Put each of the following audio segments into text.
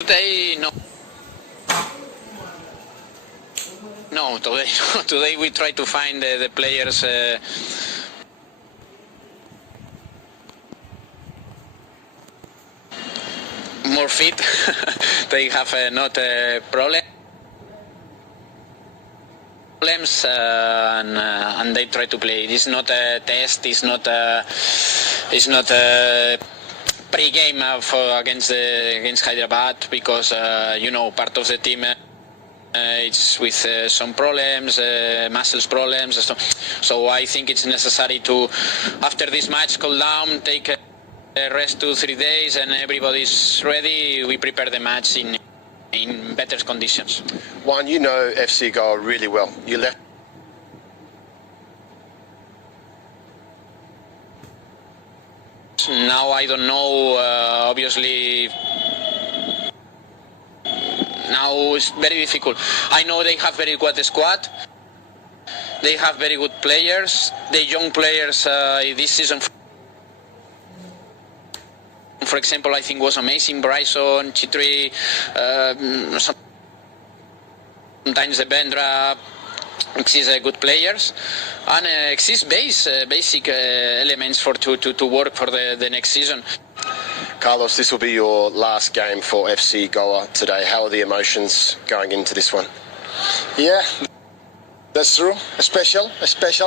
Today, no. No, today we try to find the players more fit. They have not problems, and they try to play. It's not a test. It's not a pre-game against Hyderabad, because part of the team it's with some problems, muscles problems. So I think it's necessary to, after this match, cool down, take a rest 2-3 days, and everybody's ready. We prepare the match in better conditions. Juan, you know FC Goa really well. You left. Now I don't know, obviously now it's very difficult. I know they have very good squad, they have very good players. The young players this season, for example, I think was amazing. Bryson, Chitri, sometimes the Bendra exist good players, and exist basic elements to work for the next season. Carlos, this will be your last game for FC Goa today. How are the emotions going into this one? Yeah, that's true. Special.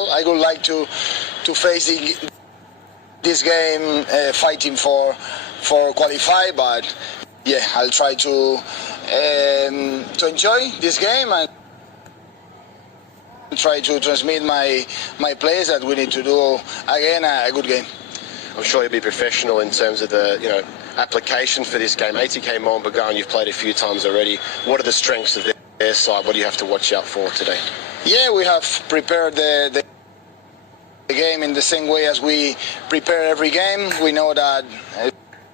I would like to face this game fighting for qualify, but yeah, I'll try to enjoy this game and try to transmit my players that we need to do again a good game. I'm sure you'll be professional in terms of the application for this game. ATK, Mohun, Bagan, you've played a few times already. What are the strengths of their side? What do you have to watch out for today? Yeah, we have prepared the game in the same way as we prepare every game. We know that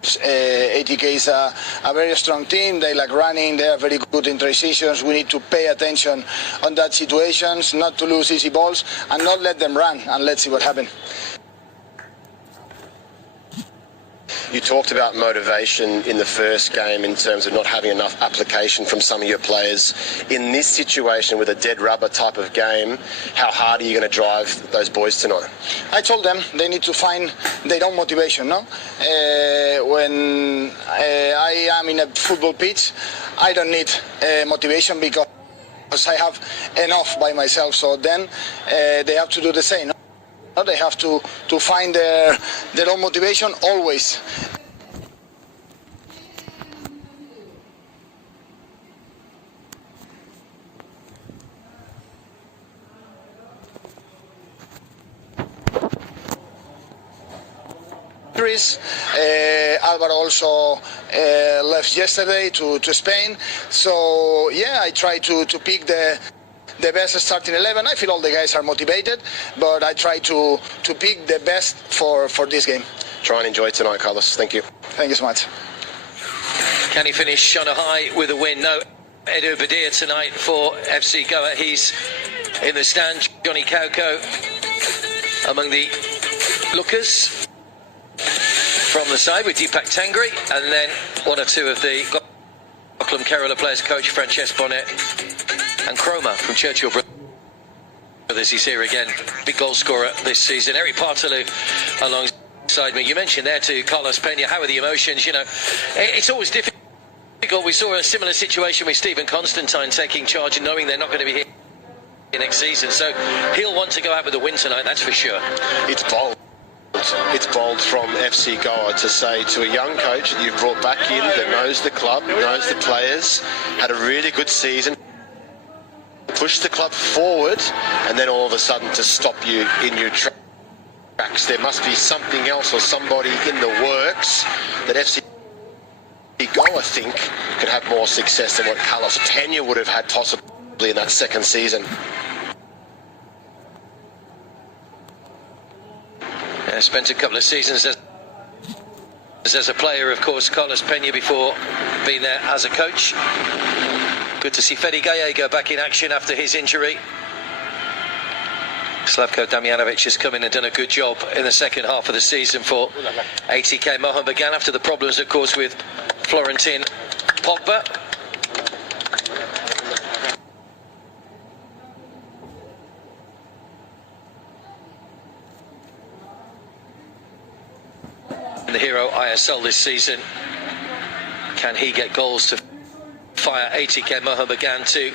ATK is a very strong team. They like running. They are very good in transitions. We need to pay attention on that situations, not to lose easy balls, and not let them run. And let's see what happens. You talked about motivation in the first game in terms of not having enough application from some of your players. In this situation with a dead rubber type of game, how hard are you going to drive those boys tonight? I told them they need to find their own motivation. No, when I am in a football pitch, I don't need motivation because I have enough by myself. So then they have to do the same. No? They have to find their own motivation always. Alvaro also left yesterday to Spain. So yeah, I try to pick the best starting 11. I feel all the guys are motivated, but I try to pick the best for this game. Try and enjoy tonight, Carlos. Thank you. Thank you so much. Can he finish on a high with a win? No. Edu Badir tonight for FC Goa. He's in the stand. Johnny Kauko among the lookers from the side with Deepak Tangri, and then one or two of the Auckland Kerala players, coach Frances Bonnet and Chroma from Churchill Brothers. He's here again, big goal scorer this season. Eric Partalu alongside me. You mentioned there to Carlos Pena, how are the emotions? It's always difficult. We saw a similar situation with Stephen Constantine taking charge and knowing they're not going to be here next season. So he'll want to go out with a win tonight, that's for sure. It's bold. It's bold from FC Goa to say to a young coach that you've brought back in that knows the club, knows the players, had a really good season, push the club forward, and then all of a sudden to stop you in your tracks. There must be something else or somebody in the works that FC Goa think could have more success than what Carlos Pena would have had possibly in that second season. Spent a couple of seasons as a player, of course, Carlos Pena, before being there as a coach. Good to see Fede Gallego back in action after his injury. Slavko Damjanovic has come in and done a good job in the second half of the season for ATK. Mohun Bagan, after the problems, of course, with Florentin Pogba. The hero ISL this season. Can he get goals to fire ATK Mohun Bagan to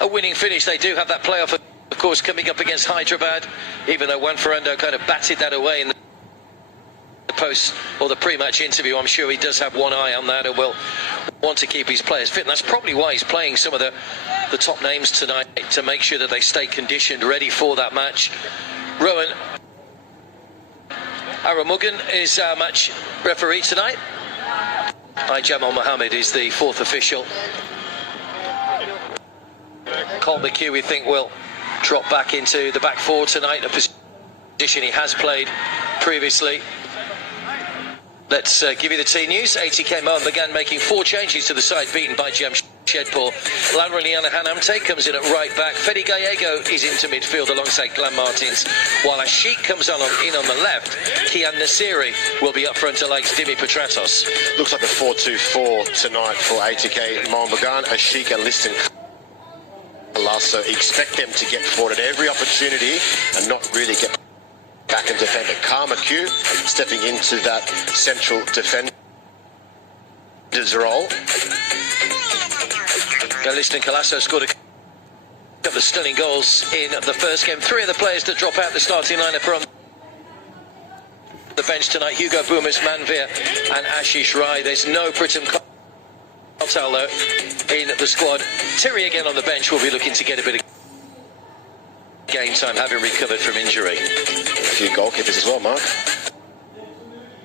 a winning finish? They do have that playoff, of course, coming up against Hyderabad, even though Juan Ferrando kind of batted that away in the post or the pre-match interview. I'm sure he does have one eye on that and will want to keep his players fit, and that's probably why he's playing some of the top names tonight, to make sure that they stay conditioned, ready for that match. Rowan Aramugan is our match referee tonight. Jamal Mohammed is the fourth official. Colt McHugh, we think, will drop back into the back four tonight, a position he has played previously. Let's give you the team news. ATK Mohun began making 4 changes to the side, beaten by Jamshedpur. Lanreliana Hanamte comes in at right back. Fede Gallego is into midfield alongside Glenn Martins, while Ashik comes in on the left. Kian Nasiri will be up front alongside Dimi Petratos. Looks like a 4-2-4 tonight for ATK Mohun Bagan. Ashik and Liston so expect them to get forward at every opportunity and not really get back and defend it. Karma-Q stepping into that central defender's role. Liston Colasso scored a couple of stunning goals in the first game. 3 of the players that drop out the starting lineup are on the bench tonight. Hugo Boomas, Manvir and Ashish Rai. There's no Pritam Kotal though in the squad. Terry again on the bench will be looking to get a bit of game time, having recovered from injury. A few goalkeepers as well, Mark.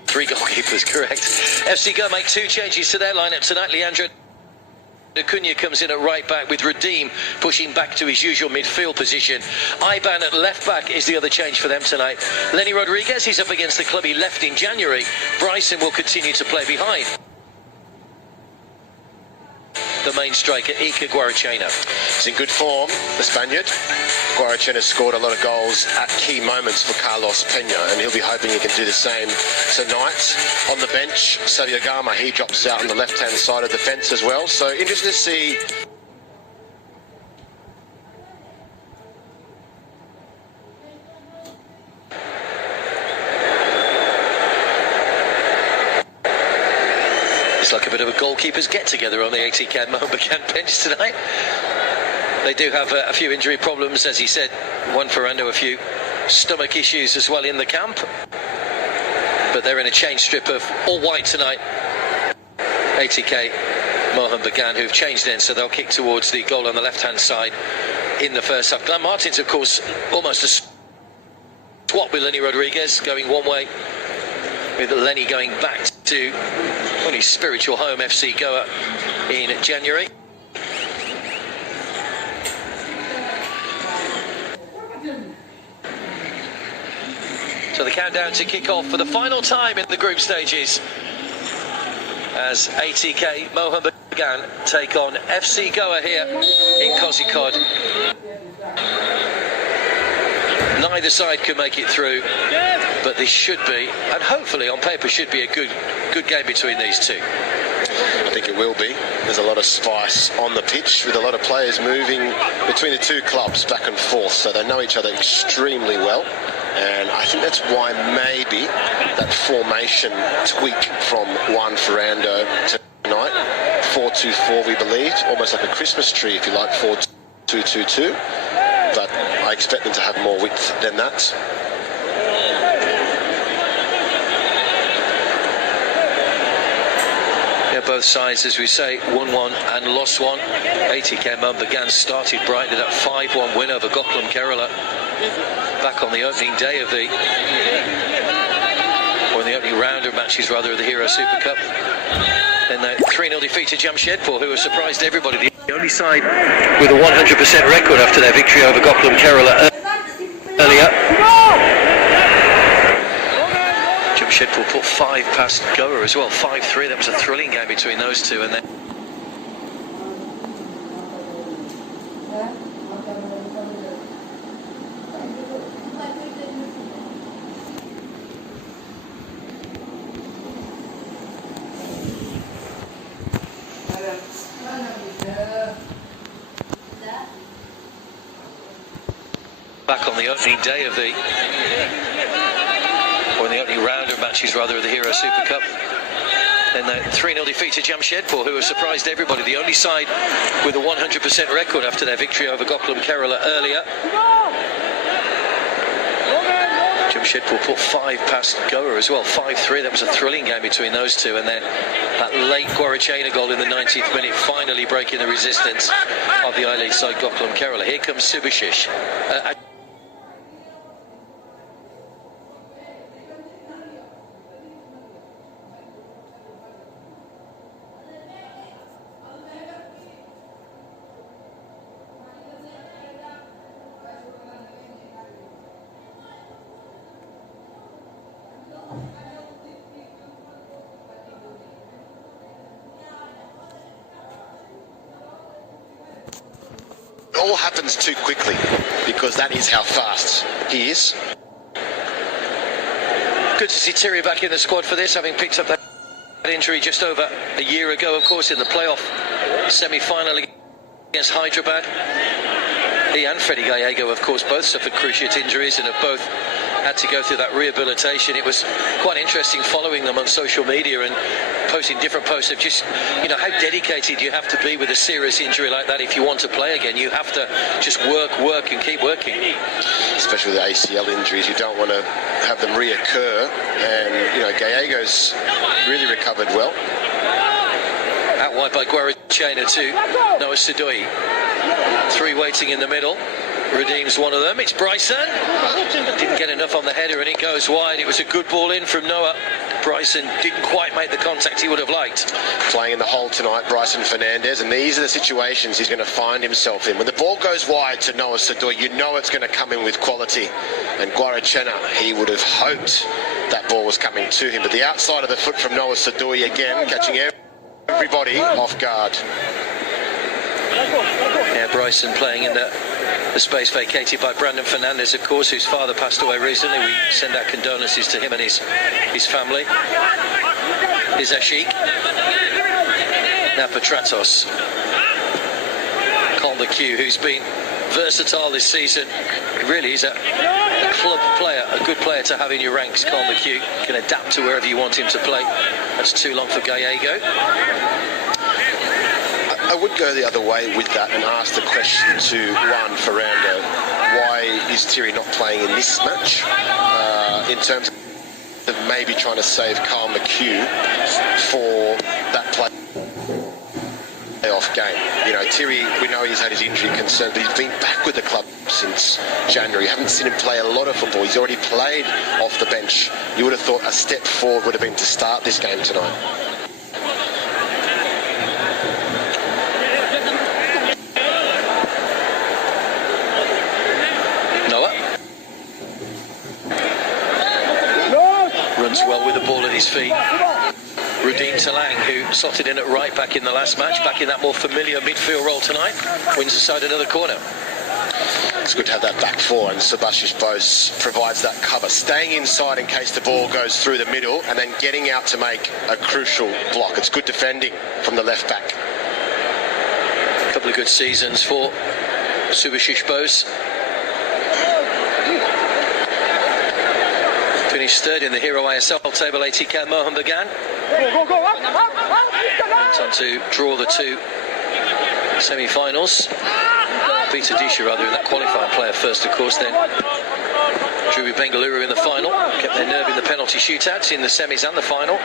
3 goalkeepers, correct. FC Go make 2 changes to their lineup tonight. Leandro Acuna comes in at right back, with Redeem pushing back to his usual midfield position. Iban at left back is the other change for them tonight. Lenny Rodriguez, he's up against the club he left in January. Bryson will continue to play behind the main striker, Iker Guarachena. He's in good form, the Spaniard. Guarachena scored a lot of goals at key moments for Carlos Pena, and he'll be hoping he can do the same tonight. On the bench, Sadio Gama, he drops out on the left-hand side of the fence as well. So interested to see like a bit of a goalkeepers get-together on the ATK Mohun Bagan bench tonight. They do have a few injury problems, as he said. Juan Ferrando, a few stomach issues as well in the camp. But they're in a change strip of all white tonight. ATK Mohun Bagan, who've changed in, so they'll kick towards the goal on the left-hand side in the first half. Glenn Martins, of course, almost a swap with Lenny Rodriguez, going one way, with Lenny going back to his spiritual home, FC Goa, in January. So the countdown to kick off for the final time in the group stages, as ATK Mohun Bagan take on FC Goa here in Kozhikode. Neither side could make it through, but this should be, and hopefully on paper should be, a good game between these two. I think it will be. There's a lot of spice on the pitch, with a lot of players moving between the two clubs back and forth, so they know each other extremely well. And I think that's why maybe that formation tweak from Juan Ferrando tonight, 4-2-4 we believe, almost like a Christmas tree if you like, 4-2-2-2. But I expect them to have more width than that. Yeah, both sides, as we say, won one and lost one. ATK Mohun Bagan started brightly, that 5-1 win over Goklam Kerala back on the opening day of the opening round of matches rather of the Hero Super Cup. Then the 3-0 defeat to Jamshedpur, who have surprised everybody. The only side with a 100% record after their victory over Goklam Kerala earlier. Jamshedpur put 5 past Goa as well, 5-3. That was a thrilling game between those two, and then back on the opening day of the, or in the opening round of matches rather, of the Hero Super Cup. Then the 3-0 defeat to Jamshedpur, who have surprised everybody. The only side with a 100% record after their victory over Gökçe Kerala earlier. Jamshedpur put 5 past Goa as well, 5-3. That was a thrilling game between those two. And then that late Guarachena goal in the 90th minute, finally breaking the resistance of the I-League side Gökçe Kerala. Here comes Subhashish. All happens too quickly because that is how fast he is. Good to see Thierry back in the squad for this, having picked up that injury just over a year ago, of course, in the playoff semi-final against Hyderabad. He and Freddie Gallego, of course, both suffered cruciate injuries and have both had to go through that rehabilitation. It was quite interesting following them on social media and posting different posts of just, you know, how dedicated you have to be with a serious injury like that if you want to play again. You have to just work and keep working. Especially with ACL injuries, you don't want to have them reoccur. And, you know, Gallego's really recovered well. Out wide by Guarachena to Noah Sadoi. 3 waiting in the middle. Redeems one of them. It's Bryson. Didn't get enough on the header and it goes wide. It was a good ball in from Noah. Bryson didn't quite make the contact he would have liked. Playing in the hole tonight, Bryson Fernandez, and these are the situations he's going to find himself in. When the ball goes wide to Noah Sadoi, you know it's going to come in with quality. And Guarachena, he would have hoped that ball was coming to him. But the outside of the foot from Noah Sadoi again, catching everybody off guard. Yeah, Bryson playing in the space vacated by Brandon Fernandez, of course, whose father passed away recently. We send our condolences to him and his family. Here's Ashik. Now Petratos. Colm the Q, who's been versatile this season. Really, he's a club player, a good player to have in your ranks. Colm the Q can adapt to wherever you want him to play. That's too long for Gallego. I would go the other way with that and ask the question to Juan Ferrando, why is Thierry not playing in this match? In terms of maybe trying to save Carl McHugh for that playoff game. You know, Thierry, we know he's had his injury concern, but he's been back with the club since January. Haven't seen him play a lot of football. He's already played off the bench. You would have thought a step forward would have been to start this game tonight. Runs well with the ball at his feet. Rudin Talang, who slotted in at right back in the last match, back in that more familiar midfield role tonight, wins aside another corner. It's good to have that back four, and Subhashish Bose provides that cover, staying inside in case the ball goes through the middle and then getting out to make a crucial block. It's good defending from the left back. A couple of good seasons for Subhashish Bose. Finished third in the Hero ISL table, ATK Mohun Bagan. Went on to draw the 2 semi-finals. Beat Odisha rather in that qualifying player first, of course, then drew Bengaluru in the final. Kept their nerve in the penalty shootouts in the semis and the final.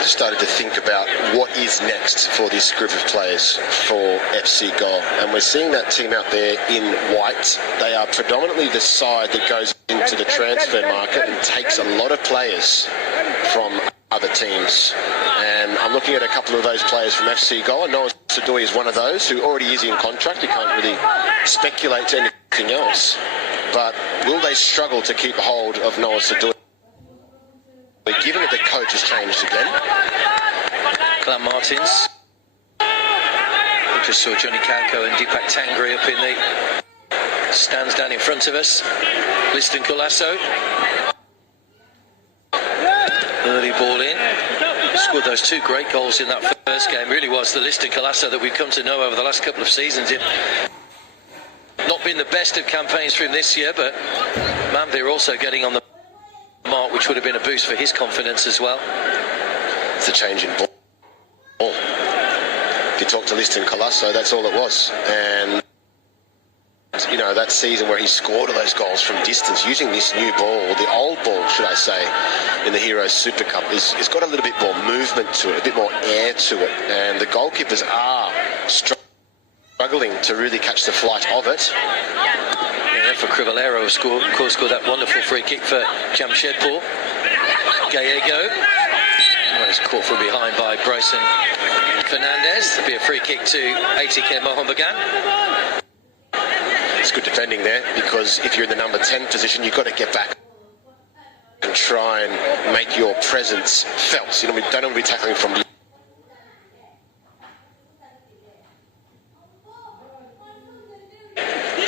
Started to think about what is next for this group of players for FC Goal, and we're seeing that team out there in white. They are predominantly the side that goes into the transfer market and takes a lot of players from other teams, and I'm looking at a couple of those players from FC Goal. Noah Sadoi is one of those who already is in contract. You can't really speculate to anything else, but will they struggle to keep hold of Noah Sadoi, given that the coach has changed again? Clam Martins. We just saw Johnny Kauko and Deepak Tangri up in the stands down in front of us. Liston Colasso. Early ball in. scored those 2 great goals in that first game really was the Liston Colasso that we've come to know over the last couple of seasons. It not been the best of campaigns for him this year, but Manvir also getting on the mark, which would have been a boost for his confidence as well. It's a change in ball. If you talk to Liston Colasso, that's all it was. And you know, that season where he scored all those goals from distance using this new ball, the old ball, should I say, in the Heroes Super Cup, it's got a little bit more movement to it, a bit more air to it, and the goalkeepers are struggling to really catch the flight of it. Yeah, for Crivellero, of course, scored that wonderful free kick for Jamshedpur. Gallego was caught from behind by Bryson Fernandez. There'll be a free kick to ATK Mohun Bagan. It's good defending there, because if you're in the number 10 position, you've got to get back and try and make your presence felt. You know, we don't want to be tackling from the...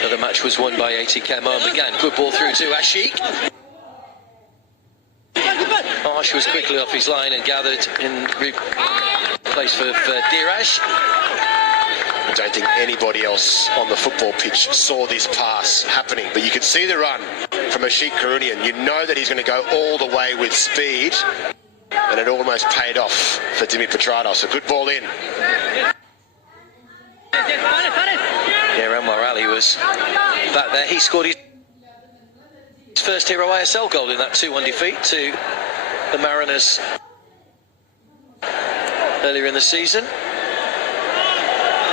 The match was won by ATK Mohun Bagan. Good ball through to Ashik. Marsh was quickly off his line and gathered in place for Diraj. I don't think anybody else on the football pitch saw this pass happening, but you could see the run from Ashik Karunian. You know that he's going to go all the way with speed, and it almost paid off for Dimi Petrados. A good ball in. Yeah, Anwar Ali was back there. He scored his first Hero ISL goal in that 2-1 defeat to the Mariners earlier in the season.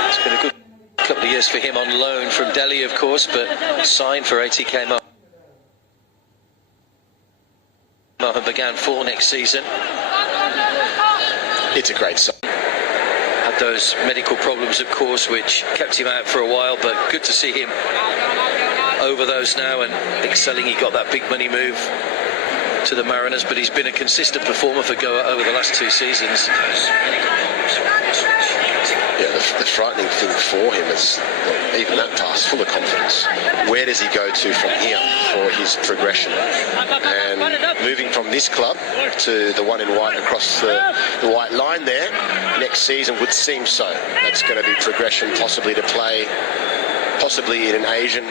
It's been a good couple of years for him on loan from Delhi, of course, but signed for ATK Mohun Bagan for next season. It's a great song. Had those medical problems, of course, which kept him out for a while, but good to see him over those now and excelling. He got that big money move to the Mariners, but he's been a consistent performer for Goa over the last 2 seasons. Yeah, the frightening thing for him is even that pass, full of confidence. Where does he go to from here for his progression? And moving from this club to the one in white across the white line there, next season would seem so. That's going to be progression, possibly to play, possibly in an Asian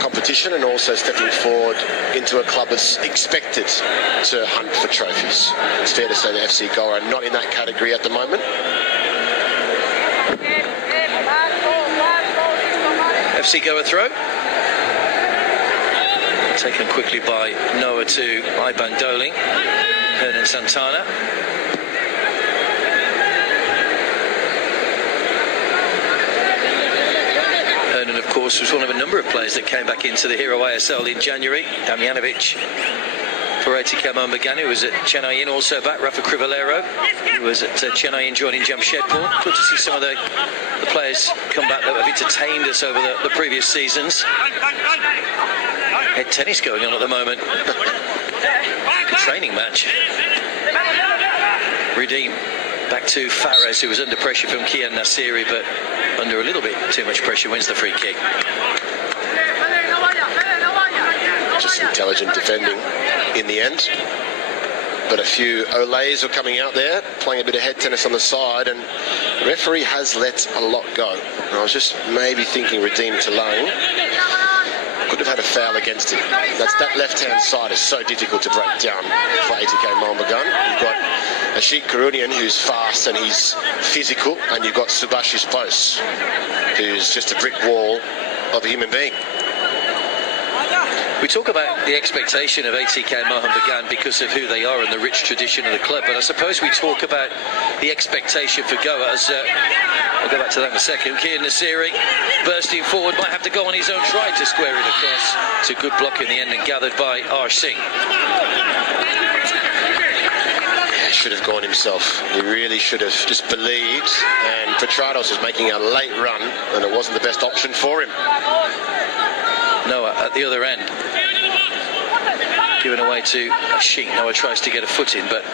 competition, and also stepping forward into a club that's expected to hunt for trophies. It's fair to say that FC Goa are not in that category at the moment. FC Goa throw. Taken quickly by Noah to Iban Doling. Hernan Santana. Hernan, of course, was one of a number of players that came back into the Hero ISL in January. Damjanovic for ATK Mohun Bagan, who was at Chennai also back. Rafa Crivellero, who was at Chennai joining Jamshedpur. Good to see some of the players come back that have entertained us over the previous seasons. Head tennis going on at the moment. A training match. Redeem back to Fares, who was under pressure from Kian Nasiri, but under a little bit too much pressure, wins the free kick. Just intelligent defending in the end. But a few Olays are coming out there, playing a bit of head tennis on the side, and the referee has let a lot go. And I was just maybe thinking Redeem Talang could have had a foul against him. That left-hand side is so difficult to break down for ATK Mohun Bagan. You've got Ashik Karunian, who's fast and he's physical, and you've got Subhashis Bose, who's just a brick wall of a human being. We talk about the expectation of ATK Mohun Bagan because of who they are and the rich tradition of the club, but I suppose we talk about the expectation for Goa as I'll go back to that in a second. Kian Nasiri bursting forward, might have to go on his own try to square it across. It's a good block in the end and gathered by Arsh Singh. He should have gone himself. He really should have just believed, and Petrados is making a late run and it wasn't the best option for him. Noah at the other end, given away to Ashik. Noah tries to get a foot in, but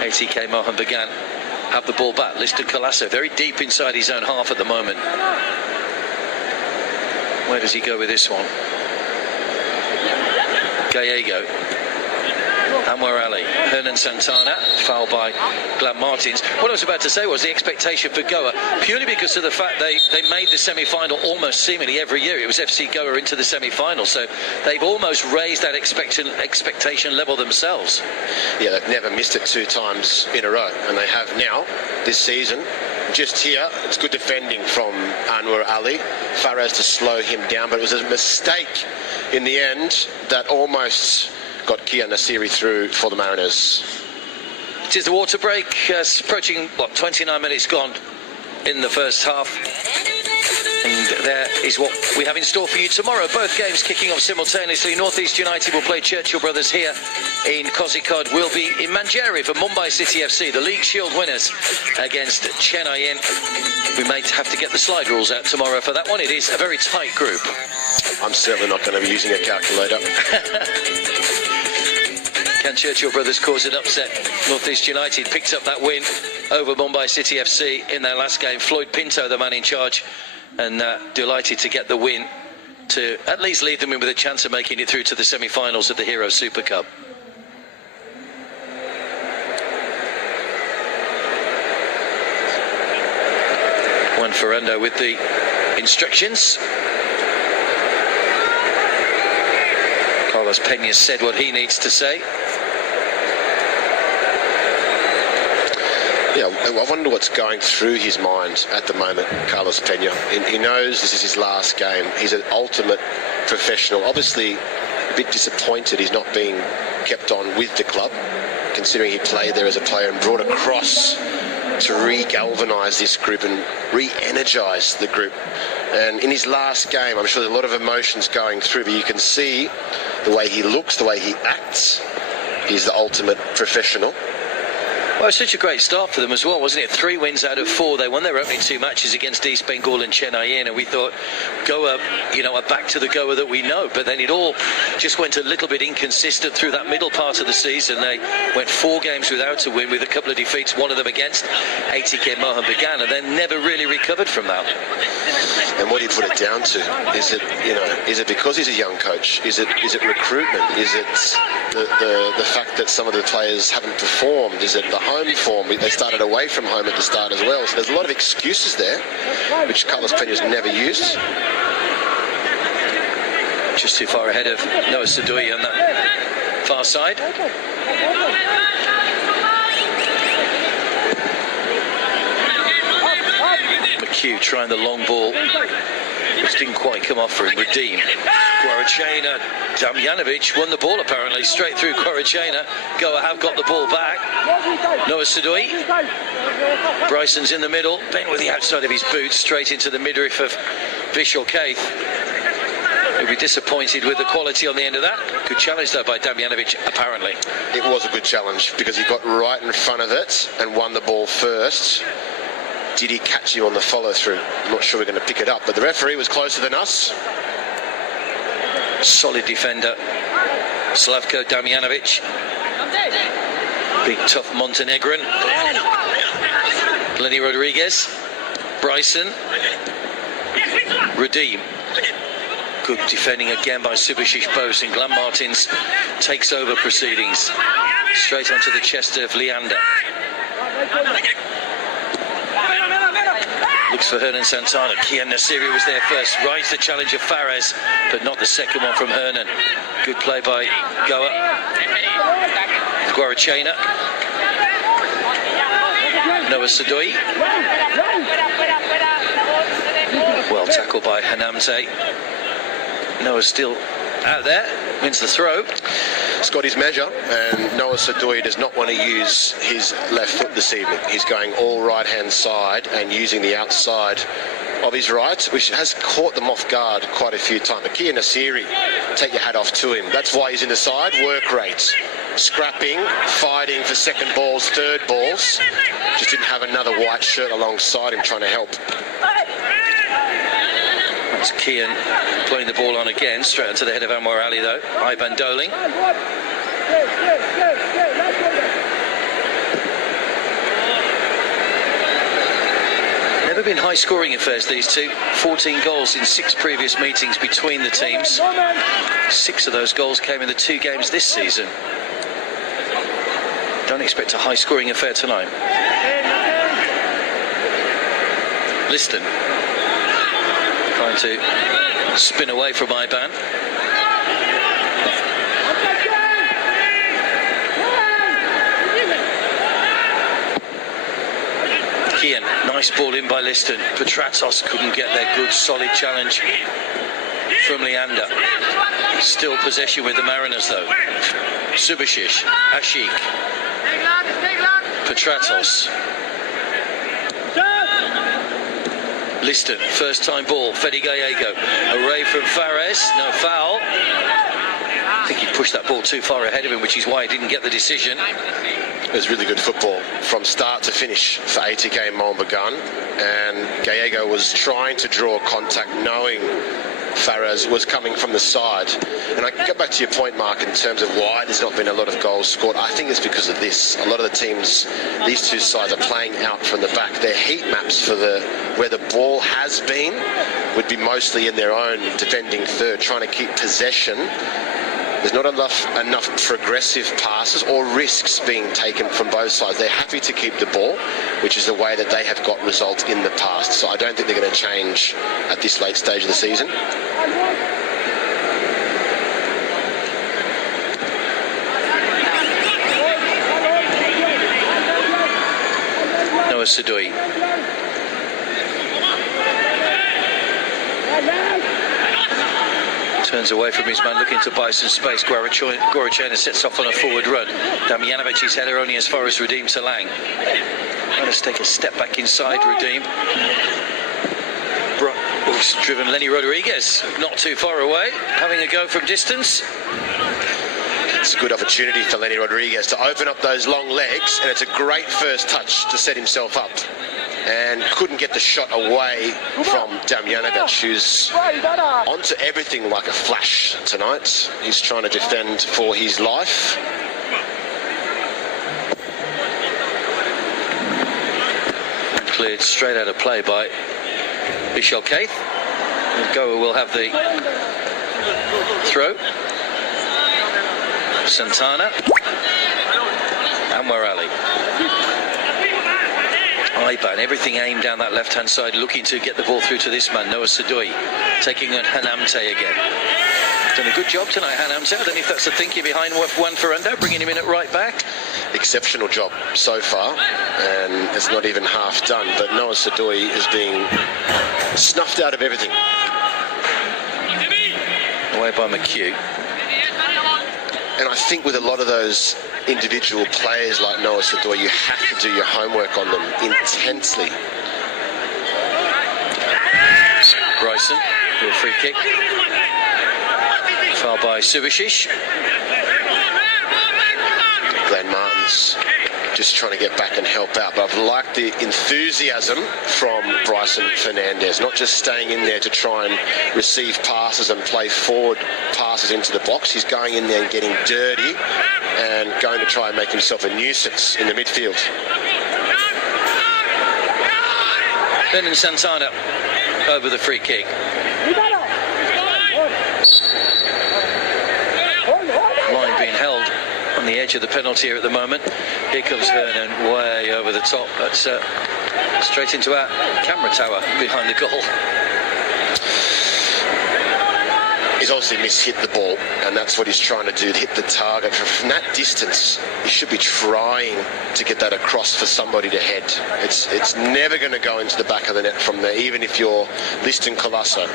ATK Mohun Bagan have the ball back. Liston Colasso very deep inside his own half at the moment. Where does he go with this one? Gallego. Anwar Ali, Hernan Santana, foul by Glenn Martins. What I was about to say was the expectation for Goa, purely because of the fact they made the semi-final almost seemingly every year. It was FC Goa into the semi-final, so they've almost raised that expectation level themselves. Yeah, they've never missed it 2 times in a row, and they have now this season. Just here, it's good defending from Anwar Ali. Faraz to slow him down, but it was a mistake in the end that almost got Kian Nasiri through for the Mariners. It is the water break, approaching, 29 minutes gone in the first half. And there is what we have in store for you tomorrow. Both games kicking off simultaneously. North East United will play Churchill Brothers here in Kozhikode. Will be in Manjeri for Mumbai City FC, the League Shield winners, against Chennai. We may have to get the slide rules out tomorrow for that one. It is a very tight group. I'm certainly not going to be using a calculator. Can Churchill Brothers cause an upset? North East United picked up that win over Mumbai City FC in their last game. Floyd Pinto, the man in charge, and delighted to get the win to at least leave them in with a chance of making it through to the semi-finals of the Hero Super Cup. Juan Ferrando with the instructions. Carlos Peña said what he needs to say. Yeah, I wonder what's going through his mind at the moment, Carlos Peña. He knows this is his last game. He's an ultimate professional. Obviously, a bit disappointed he's not being kept on with the club, considering he played there as a player and brought across to re-galvanise this group and re-energise the group. And in his last game, I'm sure there's a lot of emotions going through, but you can see the way he looks, the way he acts. He's the ultimate professional. Well, it's such a great start for them as well, wasn't it? 3 wins out of 4. They won their opening 2 matches against East Bengal and Chennai, and we thought Goa, are back to the Goa that we know. But then it all just went a little bit inconsistent through that middle part of the season. They went 4 games without a win, with a couple of defeats, one of them against ATK Mohun Bagan, and then never really recovered from that. And what do you put it down to? Is it, is it because he's a young coach? Is it recruitment? Is it the fact that some of the players haven't performed? Is it the home form? They started away from home at the start as well. So there's a lot of excuses there, which Carlos Peña's never used. Just too far ahead of Noah Sadui on that far side. McHugh trying the long ball, which didn't quite come off for him. Redeem. Guarachena, Damjanovic won the ball apparently, straight through Guarachena. Goa have got the ball back. Noah Sadui. Bryson's in the middle, bent with the outside of his boots, straight into the midriff of Vishal Kaith. He'll be disappointed with the quality on the end of that. Good challenge though by Damjanovic, apparently. It was a good challenge because he got right in front of it and won the ball first. Did he catch him on the follow-through? I'm not sure we're going to pick it up, but the referee was closer than us. Solid defender, Slavko Damjanovic. Big tough Montenegrin. Lenny Rodriguez. Bryson. Redeem. Good defending again by Subhashish Bose, and Glenn Martins takes over proceedings. Straight onto the chest of Leander. Looks for Hernan Santana. Kian Nasiri was there first. Rides the challenge of Faraz, but not the second one from Hernan. Good play by Goa. Guarachena. Noah Sadui. Well tackled by Hanamte. Noah's still out there. Wins the throw. It's got his measure, and Noah Sadui does not want to use his left foot this evening. He's going all right-hand side and using the outside of his right, which has caught them off guard quite a few times. But Kian Nasiri, take your hat off to him. That's why he's in the side. Work rate. Scrapping, fighting for second balls, third balls. Just didn't have another white shirt alongside him trying to help. That's Kian playing the ball on again, straight onto the head of Anwar Ali though. Ivan Doling. Never been high scoring affairs, these two. 14 goals in 6 previous meetings between the teams. 6 of those goals came in the 2 games this season. Don't expect a high-scoring affair tonight. Liston trying to spin away from Iban. Kian, nice ball in by Liston. Petratos couldn't get there. Good, solid challenge from Leander. Still possession with the Mariners, though. Subasic, Ashik, Petratos. Liston, first time ball, Fede Gallego. Array from Fares, no foul. I think he pushed that ball too far ahead of him, which is why he didn't get the decision. It was really good football from start to finish for ATK Mohun Bagan, and Gallego was trying to draw contact knowing Fares was coming from the side. And I go back to your point, Mark, in terms of why there's not been a lot of goals scored. I think it's because of this. A lot of the teams, these two sides, are playing out from the back. Their heat maps for where the ball has been would be mostly in their own defending third, trying to keep possession. There's not enough progressive passes or risks being taken from both sides. They're happy to keep the ball, which is the way that they have got results in the past. So I don't think they're going to change at this late stage of the season. Noah Sadui. Turns away from his man, looking to buy some space. Gorachena sets off on a forward run. Damjanovic's header only as far as Radim Talang. Let's take a step back inside Radim. Driven Lenny Rodriguez, not too far away, having a go from distance. It's a good opportunity for Lenny Rodriguez to open up those long legs, and it's a great first touch to set himself up. And couldn't get the shot away from Damjanovic, who's onto everything like a flash tonight. He's trying to defend for his life. Cleared straight out of play by Michel Keith. And Goa will have the throw. Santana. Anwar Ali. Iban, everything aimed down that left-hand side, looking to get the ball through to this man, Noah Sadui, taking on Hanamte again. Done a good job tonight, Hanamte. I don't know if that's the thinking behind Juan Ferrando, bringing him in at right back. Exceptional job so far, and it's not even half done, but Noah Sadui is being snuffed out of everything. Away by McHugh. And I think with a lot of those individual players like Noah Sadui, you have to do your homework on them intensely. Bryson, with a free kick. Foul by Subasic. Glenn Martin's just trying to get back and help out, but I've liked the enthusiasm from Bryson Fernandez, not just staying in there to try and receive passes and play forward passes into the box. He's going in there and getting dirty and going to try and make himself a nuisance in the midfield. Brendan Santana over the free kick. Line being held on the edge of the penalty here at the moment. Here comes Hernan way over the top. That's straight into our camera tower behind the goal. He's obviously mishit the ball, and that's what he's trying to do, hit the target. From that distance, he should be trying to get that across for somebody to head. It's never going to go into the back of the net from there, even if you're Liston Colasso.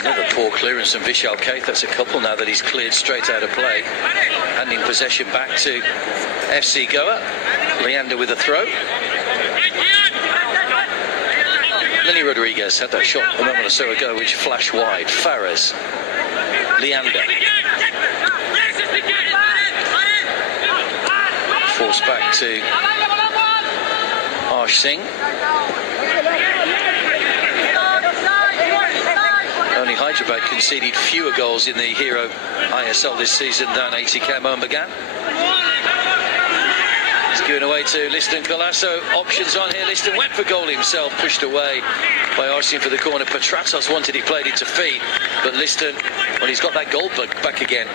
Another poor clearance from Vishal Keith. That's a couple now that he's cleared straight out of play. Handing possession back to FC Goa. Leander with a throw. Lenny Rodriguez had that shot a moment or so ago which flashed wide. Fares. Leander. Forced back to Arsh Singh. Only Hyderabad conceded fewer goals in the Hero ISL this season than ATK Mohun Bagan. It's Given away to Liston Colasso. Options on here. Liston went for goal himself, pushed away by Arsene for the corner. Petratos wanted it played into feet, but Liston, well, he's got that goal back again.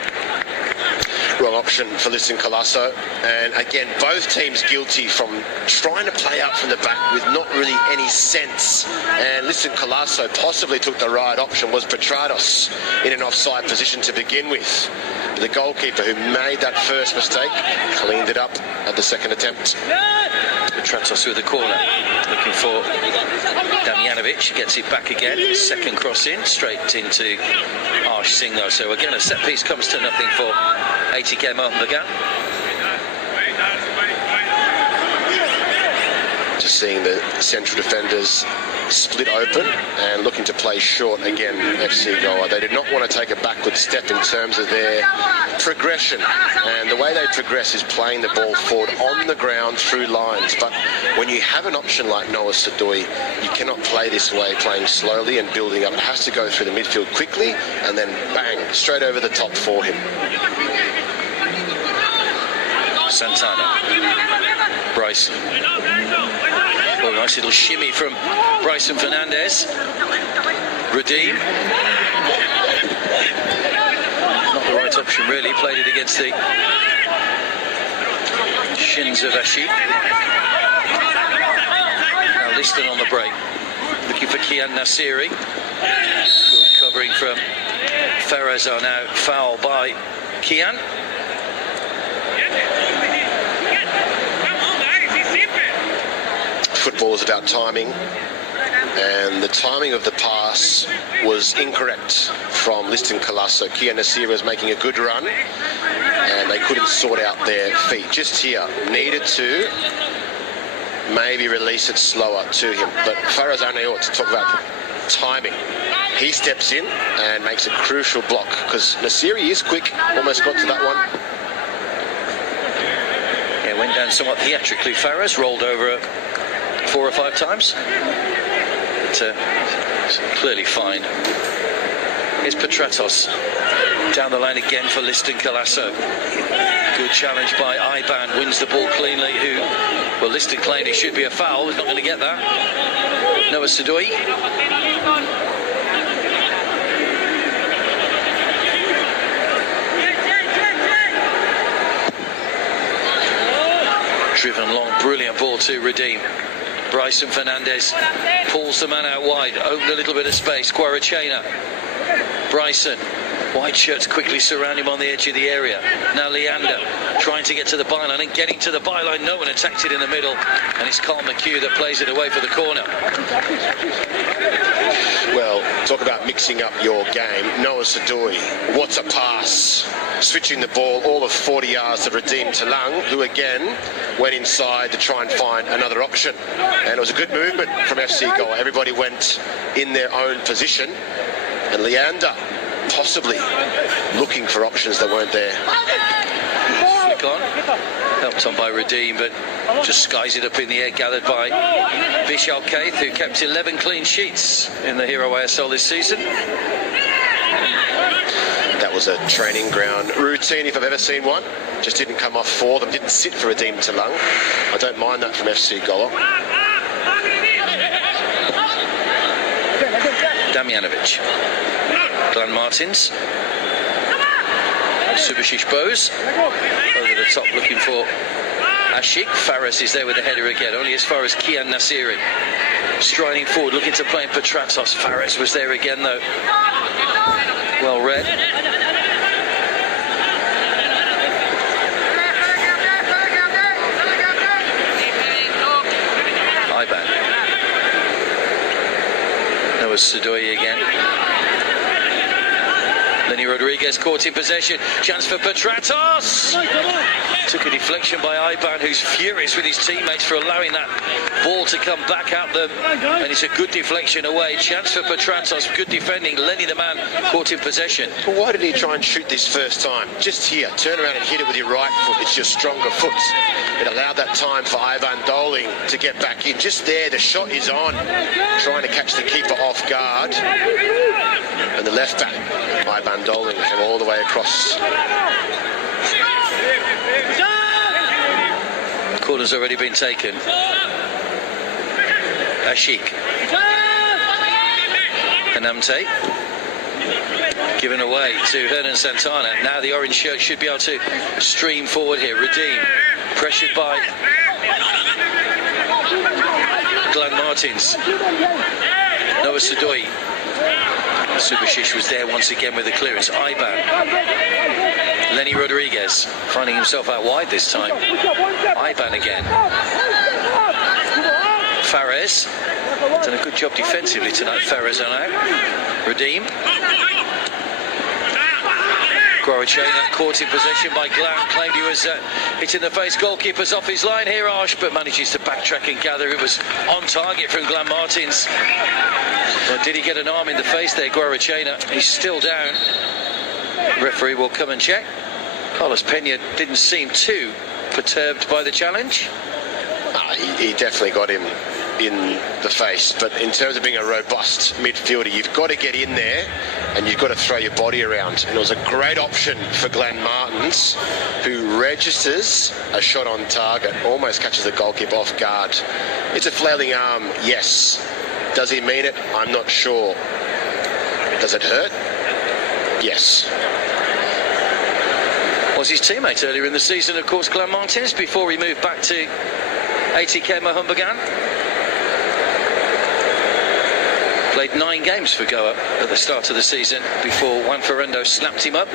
Wrong option for Liston Colasso, and again both teams guilty from trying to play out from the back with not really any sense, and Liston Colasso possibly took the right option. Was Petratos in an offside position to begin with? The goalkeeper who made that first mistake cleaned it up at the second attempt. Petratos with the corner, looking for Damjanovic, gets it back again. Second cross in, straight into Arsh Singh though. So again, a set piece comes to nothing for ATK Mohun Bagan. Just seeing the central defenders split open and looking to play short again, FC Goa. They did not want to take a backward step in terms of their progression, and the way they progress is playing the ball forward on the ground through lines. But when you have an option like Noah Sadoi, you cannot play this way, playing slowly and building up. It has to go through the midfield quickly and then bang, straight over the top for him. Santana, Bryson. Oh, nice little shimmy from Bryson Fernandez. Redeem. Not the right option really. Played it against the shins of Ashik. Now Liston on the break. Looking for Kian Nasiri. Good covering from Ferrez are now foul by Kian. Football is about timing, and the timing of the pass was incorrect from Liston Colasso. Kian Nasiri was making a good run, and they couldn't sort out their feet. Just here, needed to maybe release it slower to him. But Faraz Arnaout, to talk about timing, he steps in and makes a crucial block, because Nasiri is quick, almost got to that one. Yeah, went down somewhat theatrically. Faraz rolled over 4 or 5 times. It's clearly fine. Here's Petratos down the line again for Liston Colasso. Good challenge by Iban, wins the ball cleanly. Well, Liston claimed it should be a foul. He's not going to get that. Noah Sadoi. Driven long, brilliant ball to Redeem. Bryson Fernandez pulls the man out wide, opened a little bit of space. Quarachena, Bryson, white shirts quickly surround him on the edge of the area. Now Leander trying to get to the byline, and getting to the byline, no one attacked it in the middle, and it's Carl McHugh that plays it away for the corner. Well, talk about mixing up your game. Noah Sadoi, what's a pass? Switching the ball all of 40 yards to Redeem Talang, who again went inside to try and find another option. And it was a good movement from FC Goa. Everybody went in their own position, and Leander possibly looking for options that weren't there. Flick on, helped on by Redeem, but just skies it up in the air, gathered by Vishal Kaith, who kept 11 clean sheets in the Hero ASL this season. That was a training ground routine if I've ever seen one. Just didn't come off for them, didn't sit for Redeem Talang. I don't mind that from FC Goa. Damjanovic, Glenn Martins, Subhashish Bose over the top looking for Ashik. Faris is there with the header again, only as far as Kian Nasiri. Striding forward, looking to play in Petratos. Faris was there again though. Well read. Iban. Noah Sadoi again. Lenny Rodriguez caught in possession. Chance for Petratos. Took a deflection by Iban, who's furious with his teammates for allowing that ball to come back at them. And it's a good deflection away. Chance for Petratos. Good defending. Lenny, the man, caught in possession. Well, why did he try and shoot this first time? Just here. Turn around and hit it with your right foot. It's your stronger foot. It allowed that time for Ivan Doling to get back in. Just there, the shot is on. Trying to catch the keeper off guard. And the left back, Ivan Doling, came all the way across. Corner's already been taken. Ashik. Anamte. Given away to Hernan Santana. Now the orange shirt should be able to stream forward here. Redeem. Pressured by Glenn Martins. Noah Sadoi. Subashish was there once again with the clearance. Iban. Lenny Rodriguez finding himself out wide this time. Iban again. Fares. Done a good job defensively tonight, Fares on out. Redeem. Guarachena caught in possession by Glam, claimed he was hitting the face. Goalkeeper's off his line here, Arsh, but manages to backtrack and gather. It was on target from Glam Martins. But did he get an arm in the face there, Guarachena? He's still down. Referee will come and check. Carlos Pena didn't seem too perturbed by the challenge. He definitely got him in the face, but in terms of being a robust midfielder, you've got to get in there and you've got to throw your body around, and it was a great option for Glenn Martins, who registers a shot on target, almost catches the goalkeeper off guard. It's a flailing arm, yes. Does he mean it? I'm not sure. Does it hurt? Yes. Was his teammate earlier in the season, of course, Glenn Martins, before he moved back to ATK Mohun Bagan. Played 9 games for Goa at the start of the season before Juan Ferrando snapped him up.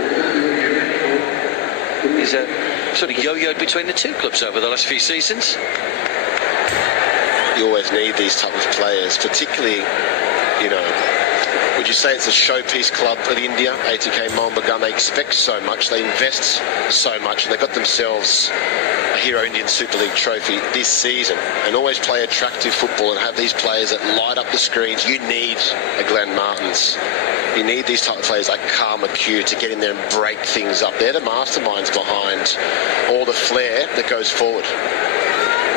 He's sort of yo-yoed between the two clubs over the last few seasons. You always need these type of players, particularly, you know, would you say it's a showpiece club of India, ATK Mohun Bagan? They expect so much, they invest so much, and they got themselves a Hero Indian Super League trophy this season, and always play attractive football and have these players that light up the screens. You need a Glenn Martins. You need these type of players like Carl McHugh to get in there and break things up. They're the masterminds behind all the flair that goes forward.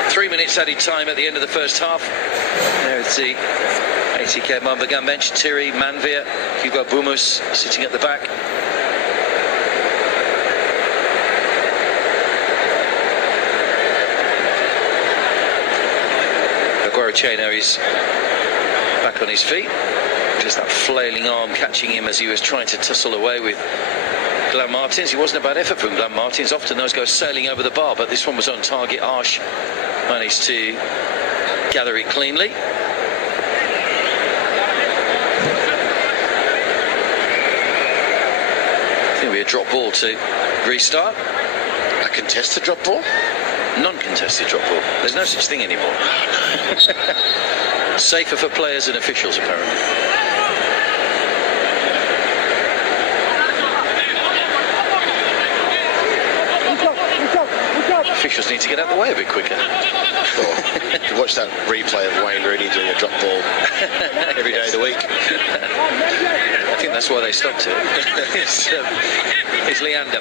3 minutes added time at the end of the first half. There's the ATK Mohun Bagan bench. Thierry Manvir, Hugo Bumus sitting at the back. Guarachena is back on his feet. Just that flailing arm catching him as he was trying to tussle away with Glenn Martins. It wasn't a bad effort from Glenn Martins. Often those go sailing over the bar, but this one was on target. Arsh managed to gather it cleanly. I think it'll be a drop ball to restart. A contested drop ball? Non-contested drop ball. There's no such thing anymore. Safer for players and officials, apparently. Officials need to get out of the way a bit quicker. You watch that replay of Wayne Rooney doing a drop ball every day of the week. I think that's why they stopped it. It's Leander.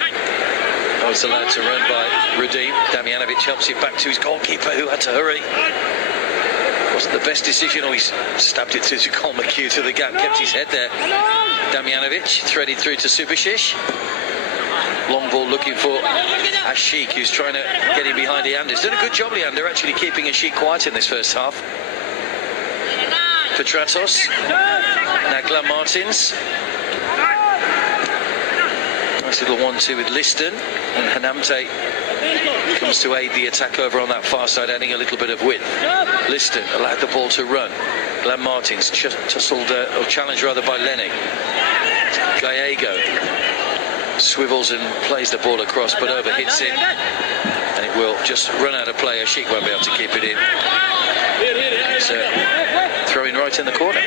Oh, it's allowed to run by Redeem. Damjanovic helps it back to his goalkeeper, who had to hurry. Wasn't the best decision. Oh, he's stabbed it to Carl McHugh to the gap, kept his head there. Damjanovic threaded through to Subashish. Long ball looking for Ashik, who's trying to get in behind Leander. He's done a good job, Leander, actually keeping Ashik quiet in this first half. Petratos. Now Glenn Martins. Nice little 1-2 with Liston, and Hanamte comes to aid the attack over on that far side, adding a little bit of width. Liston allowed the ball to run. Glenn Martins tussled, or challenged rather, by Lenny. Gallego swivels and plays the ball across, but overhits it, and it will just run out of play. Ashik won't be able to keep it in. So, throwing right in the corner.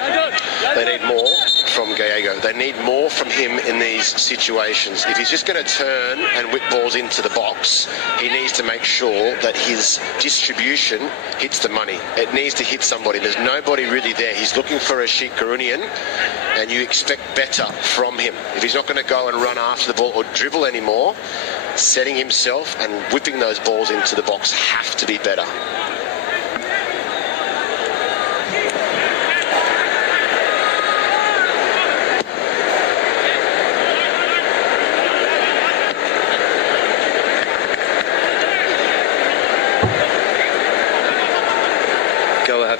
They need more from Gallego. They need more from him in these situations. If he's just going to turn and whip balls into the box, he needs to make sure that his distribution hits the money. It needs to hit somebody. There's nobody really there. He's looking for Ashik Garunian, and you expect better from him. If he's not going to go and run after the ball or dribble anymore, setting himself and whipping those balls into the box have to be better.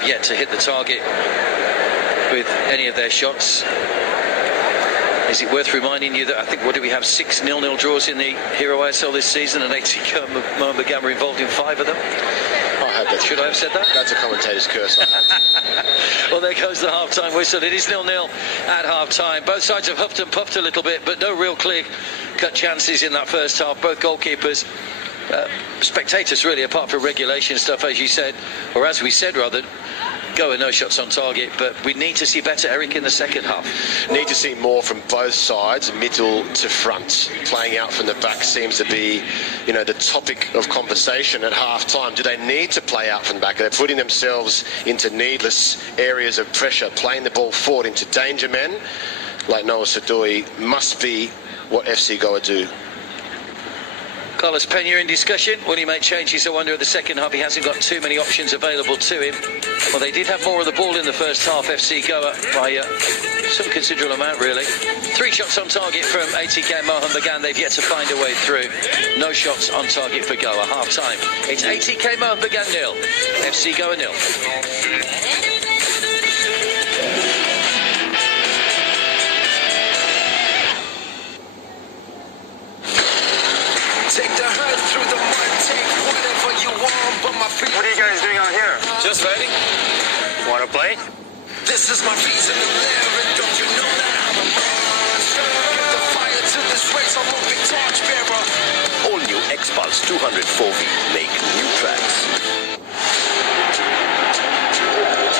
have yet to hit the target with any of their shots. Is it worth reminding you that I think, what do we have, 6 0-0 draws in the Hero ISL this season, and ATK and Bagan were involved in 5 of them? Should I have said that? That's a commentator's curse. Well, there goes the half-time whistle. It is 0-0 at half-time. Both sides have huffed and puffed a little bit, but no real clear-cut chances in that first half. Both goalkeepers, spectators really, apart from regulation stuff, as you said, or as we said rather, Goa no shots on target, but we need to see better, Eric, in the second half. Need to see more from both sides, middle to front. Playing out from the back seems to be, you know, the topic of conversation at half-time. Do they need to play out from the back? They're putting themselves into needless areas of pressure, playing the ball forward into danger men, like Noah Sadoi, must be what FC Goa do. Carlos Pena in discussion. Will he make changes, I wonder, at the second half? He hasn't got too many options available to him. Well, they did have more of the ball in the first half, FC Goa, by some considerable amount, really. 3 shots on target from ATK and Mohun Bagan. They've yet to find a way through. No shots on target for Goa. Half-time. It's ATK Mohun Bagan 0. FC Goa 0. Take the herd through the mud, take whatever you want, but my feet. What are you guys doing out here? Just waiting. Want to play? This is my reason to live, and don't you know that I'm a monster? Give the fire to this race, I'm a big torch bearer. All new X-Pulse 204V make new tracks.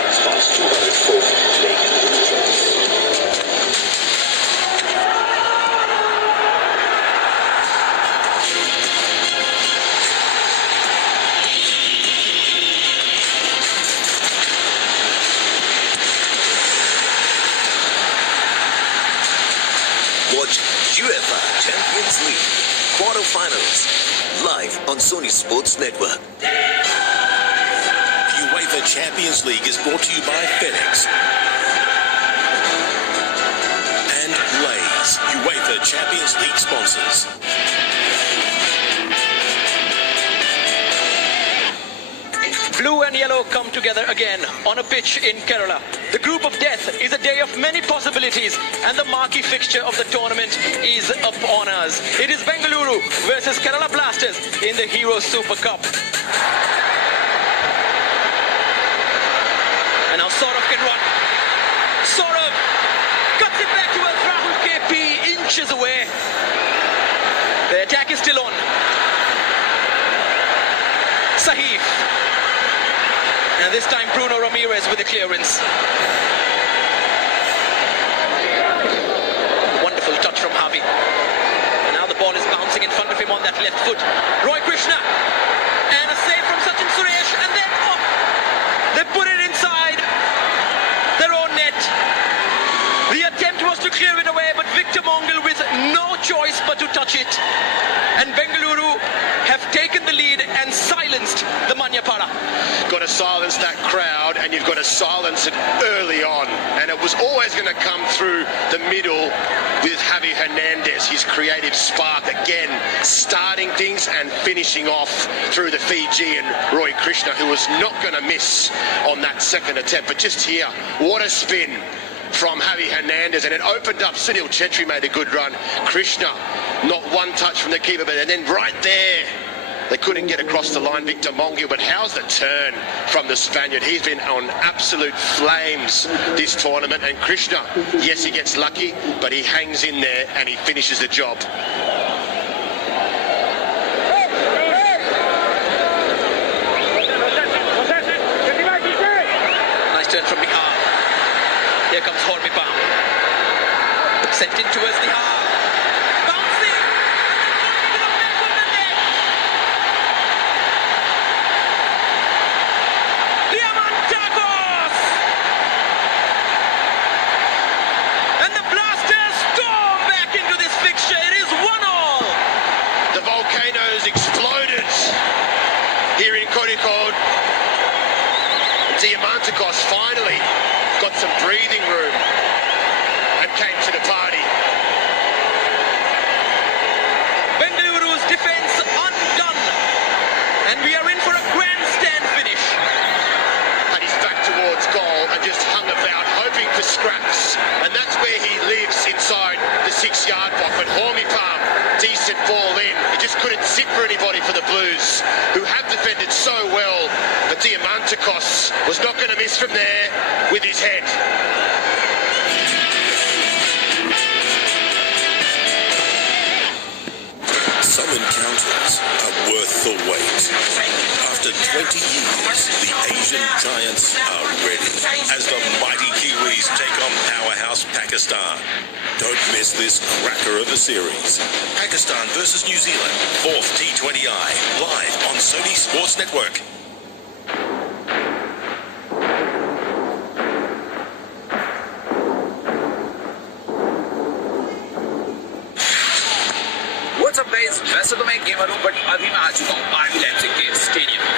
X-Pulse 204V make new tracks. Watch UEFA Champions League quarterfinals live on Sony Sports Network. UEFA Champions League is brought to you by FedEx and Lay's, UEFA Champions League sponsors. Blue and yellow come together again on a pitch in Kerala. The group of death is a day of many possibilities, and the marquee fixture of the tournament is upon us. It is Bengaluru versus Kerala Blasters in the Hero Super Cup. And now Saurav can run. Saurav cuts it back to us. Rahul KP inches away. The attack is still on. Sahif. And this time Bruno Ramirez with the clearance. Wonderful touch from Harvey. And now the ball is bouncing in front of him on that left foot. Roy Krishna. And a save from Sachin Suresh. And then, they put it inside their own net. The attempt was to clear it away, but Victor Mongal with no choice but to touch it. And Bengaluru have taken the lead and silenced the Manyapara. Got to silence that crowd, and you've got to silence it early on. And it was always going to come through the middle with Javi Hernandez, his creative spark again, starting things and finishing off through the Fijian Roy Krishna, who was not going to miss on that second attempt. But just here, what a spin from Javi Hernandez, and it opened up. Sunil Chetri made a good run. Krishna, not one touch from the keeper, but and then right there, they couldn't get across the line, Victor Mongiu. But how's the turn from the Spaniard? He's been on absolute flames this tournament. And Krishna, yes, he gets lucky, but he hangs in there and he finishes the job. Nice turn from Nihar. Here comes Hormipa. Sent in towards Nihar. Bouncing! Diamantagos! And the Blasters storm back into this fixture. It is 1-1. The volcanoes exploded here in Kozhikode. Diamantagos finally got some breathing room and came to the party. Bengaluru's defense undone, and we are in for a grandstand finish. And he's back to Ormy Palm, decent ball in. He just couldn't sit for anybody for the Blues, who have defended so well. But Diamantakos was not going to miss from there with his head. Some encounters are worth the wait. After 20 years, the Asian giants are ready as the mighty Kiwis take on powerhouse Pakistan. Don't miss this cracker of a series. Pakistan versus New Zealand, 4th T20I, live on Sony Sports Network. What's up guys? वैसे तो मैं gamer हूँ but अभी मैं आ चुका हूँ RB Leipzig के stadium में।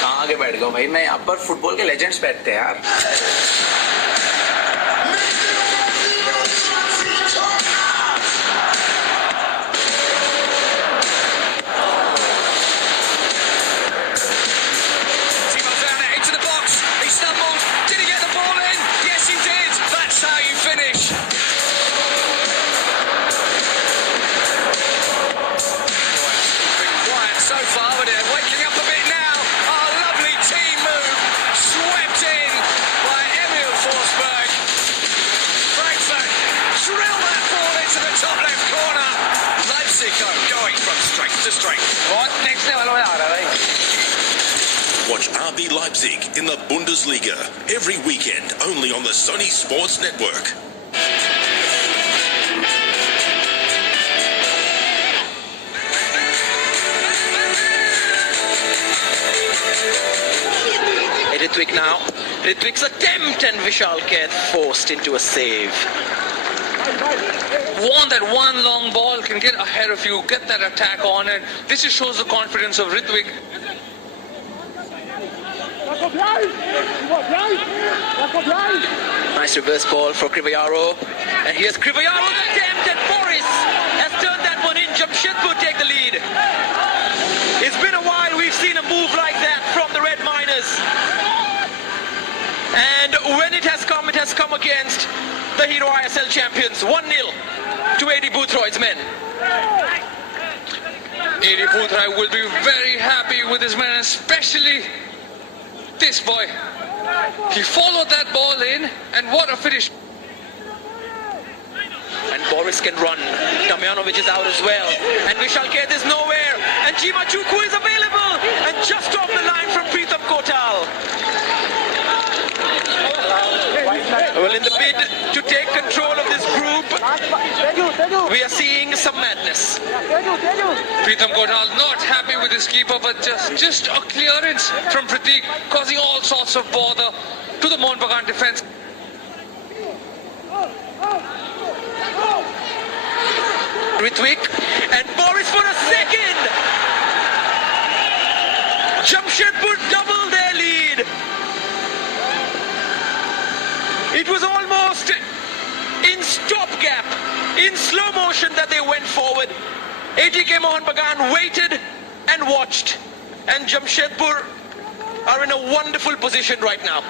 कहाँ आगे बैठ गया भाई, मैं यहाँ पर फुटबॉल के लेजेंड्स बैठते हैं यार। Watch RB Leipzig in the Bundesliga every weekend only on the Sony Sports Network. Ritwik now. Ritwik's attempt and Vishal Kaith forced into a save. Want that one long ball, can get ahead of you, get that attack on, and this just shows the confidence of Ritwik. Nice reverse ball for Krivayaro. And here's Krivayaro's attempt, and Boris has turned that one in. Jamshedpur take the lead. It's been a while we've seen a move like that from the Red Miners. And when it has come against the Hero ISL champions. 1-0 to AD Boothroyd's men. AD Boothroyd will be very happy with his men, especially this boy. He followed that ball in, and what a finish. And Boris can run. Damjanovic is out as well. And Vishal Kaith is nowhere. And Chima Chukwu is available. And just off the line from Pritham Kotal. Well, in the bid to take control of this group, we are seeing some madness. Pritham Kotal not happy with his keeper, but just a clearance from Pratik, causing all sorts of bother to the Mohun Bagan defense. Ritwik and Boris for a second. Jamshedpur double their lead. It was almost in stopgap, in slow motion that they went forward. ATK Mohun Bagan waited and watched. And Jamshedpur are in a wonderful position right now.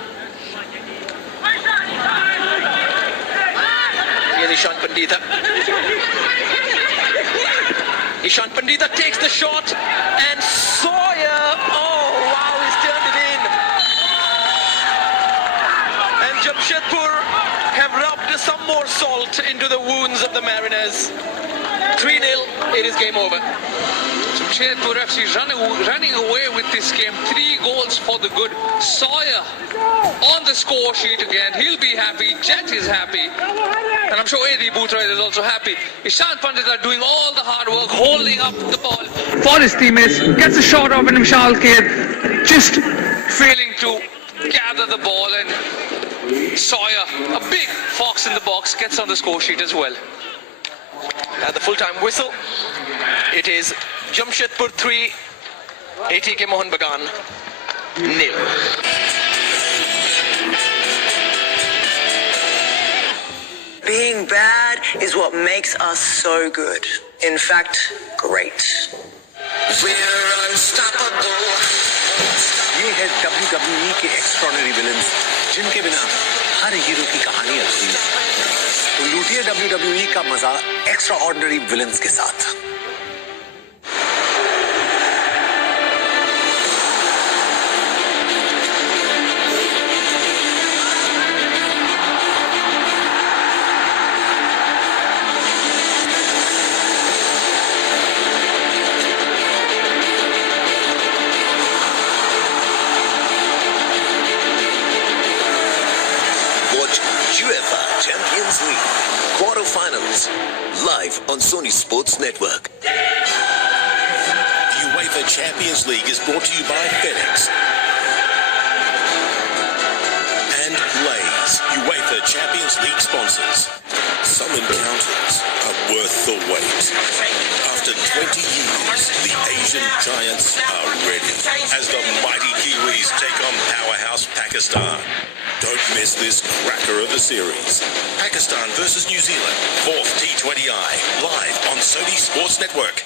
Here's Ishan Pandita. Ishan Pandita takes the shot, and Sawyer, oh wow, he's turned it in. And Jamshedpur have rubbed some more salt into the wounds of the Mariners. 3-0, it is game over. Jamshedpur FC running away with this game. 3 goals for the good. Sawyer on the score sheet again. He'll be happy. Jet is happy. And I'm sure AD Boothroyd is also happy. Ishan Pandita doing all the hard work, holding up the ball for his teammates. Gets a shot off and Vishal Kaith just failing to gather the ball. And Sawyer, a big fox in the box, gets on the score sheet as well. At the full-time whistle, it is Jamshedpur 3, ATK Mohun Bagan 0. Being bad is what makes us so good. In fact, great. We're unstoppable. ये है WWE के extraordinary villains जिनके बिना हर hero की कहानी अधूरी है। तो लूटिए WWE का मजा एक्स्ट्राऑर्डिनरी विलेंस के साथ। UEFA Champions League quarterfinals live on Sony Sports Network. The UEFA Champions League is brought to you by FedEx and Lay's, UEFA Champions League sponsors. Some encounters are worth the wait. After 20 years, the Asian giants are ready as the mighty Kiwis take on powerhouse Pakistan. Don't miss this cracker of a series. Pakistan versus New Zealand, 4th T20I, live on Sony Sports Network.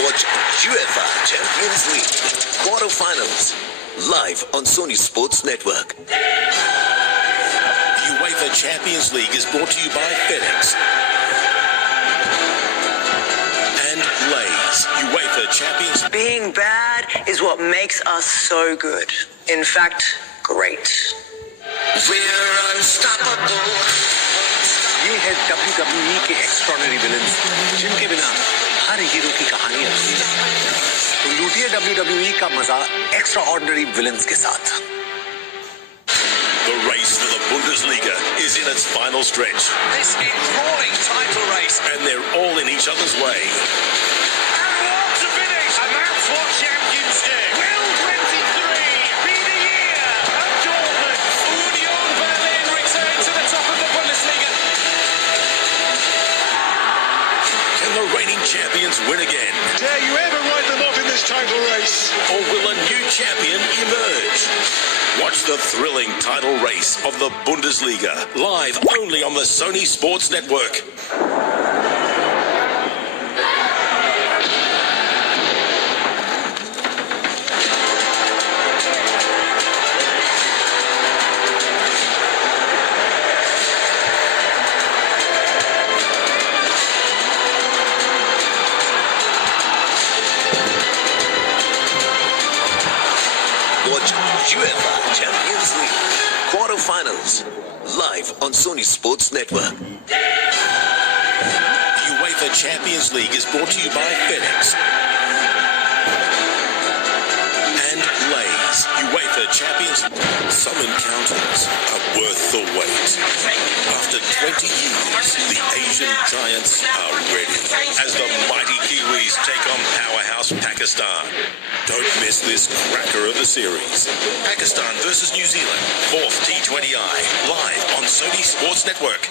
Watch UEFA Champions League quarterfinals live on Sony Sports Network. The UEFA Champions League is brought to you by FedEx and Lay's, UEFA Champions. Being bad is what makes us so good. In fact, great. We're unstoppable. ये है WWE के extraordinary villains जिनके बिना हर hero की कहानी अधूरी है। तो लूटिए WWE का मजा एक्स्ट्राऑर्डिनरी विलेंस के साथ। The race for the Bundesliga is in its final stretch. This enthralling title race. And they're all in each other's way. And what a finish! And that's what champions do. Will 23 be the year of Dortmund? Union Berlin return to the top of the Bundesliga. Can the reigning champions win again? Dare you ever write them off in this title race? Or will a new champion emerge? Watch the thrilling title race of the Bundesliga live only on the Sony Sports Network. Watch UEFA Champions League quarterfinals live on Sony Sports Network. The UEFA Champions League is brought to you by FedEx and Lay's, UEFA Champions. Some encounters are worth the wait. After 20 years, the Asian giants are ready as the mighty Kiwis take on powerhouse Pakistan. Don't miss this cracker of a series. Pakistan versus New Zealand, 4th T20I, live on Sony Sports Network.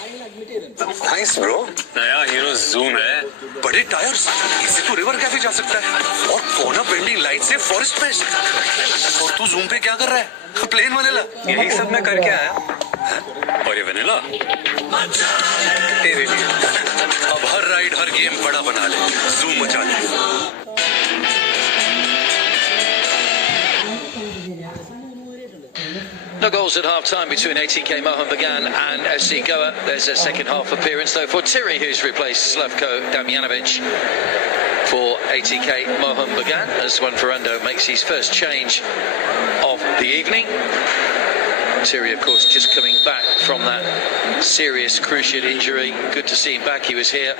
Thanks bro. नया hero zoom है। बड़े tyres, इससे तो river cafe जा सकता है और corner bending light से फॉरेस्ट में। और तू जूम पे क्या कर रहा है? Plane vanilla. यही सब मैं करके आया। और ये वनीला तेरे लिए। अब हर राइड हर गेम बड़ा बना ले, जूम मचा ले। No goals at half-time between ATK Mohun Bagan and FC Goa. There's a second-half appearance, though, for Tiri, who's replaced Slavko Damjanovic for ATK Mohun Bagan, as Juan Ferrando makes his first change of the evening. Tiri, of course, just coming back from that serious cruciate injury. Good to see him back. He was here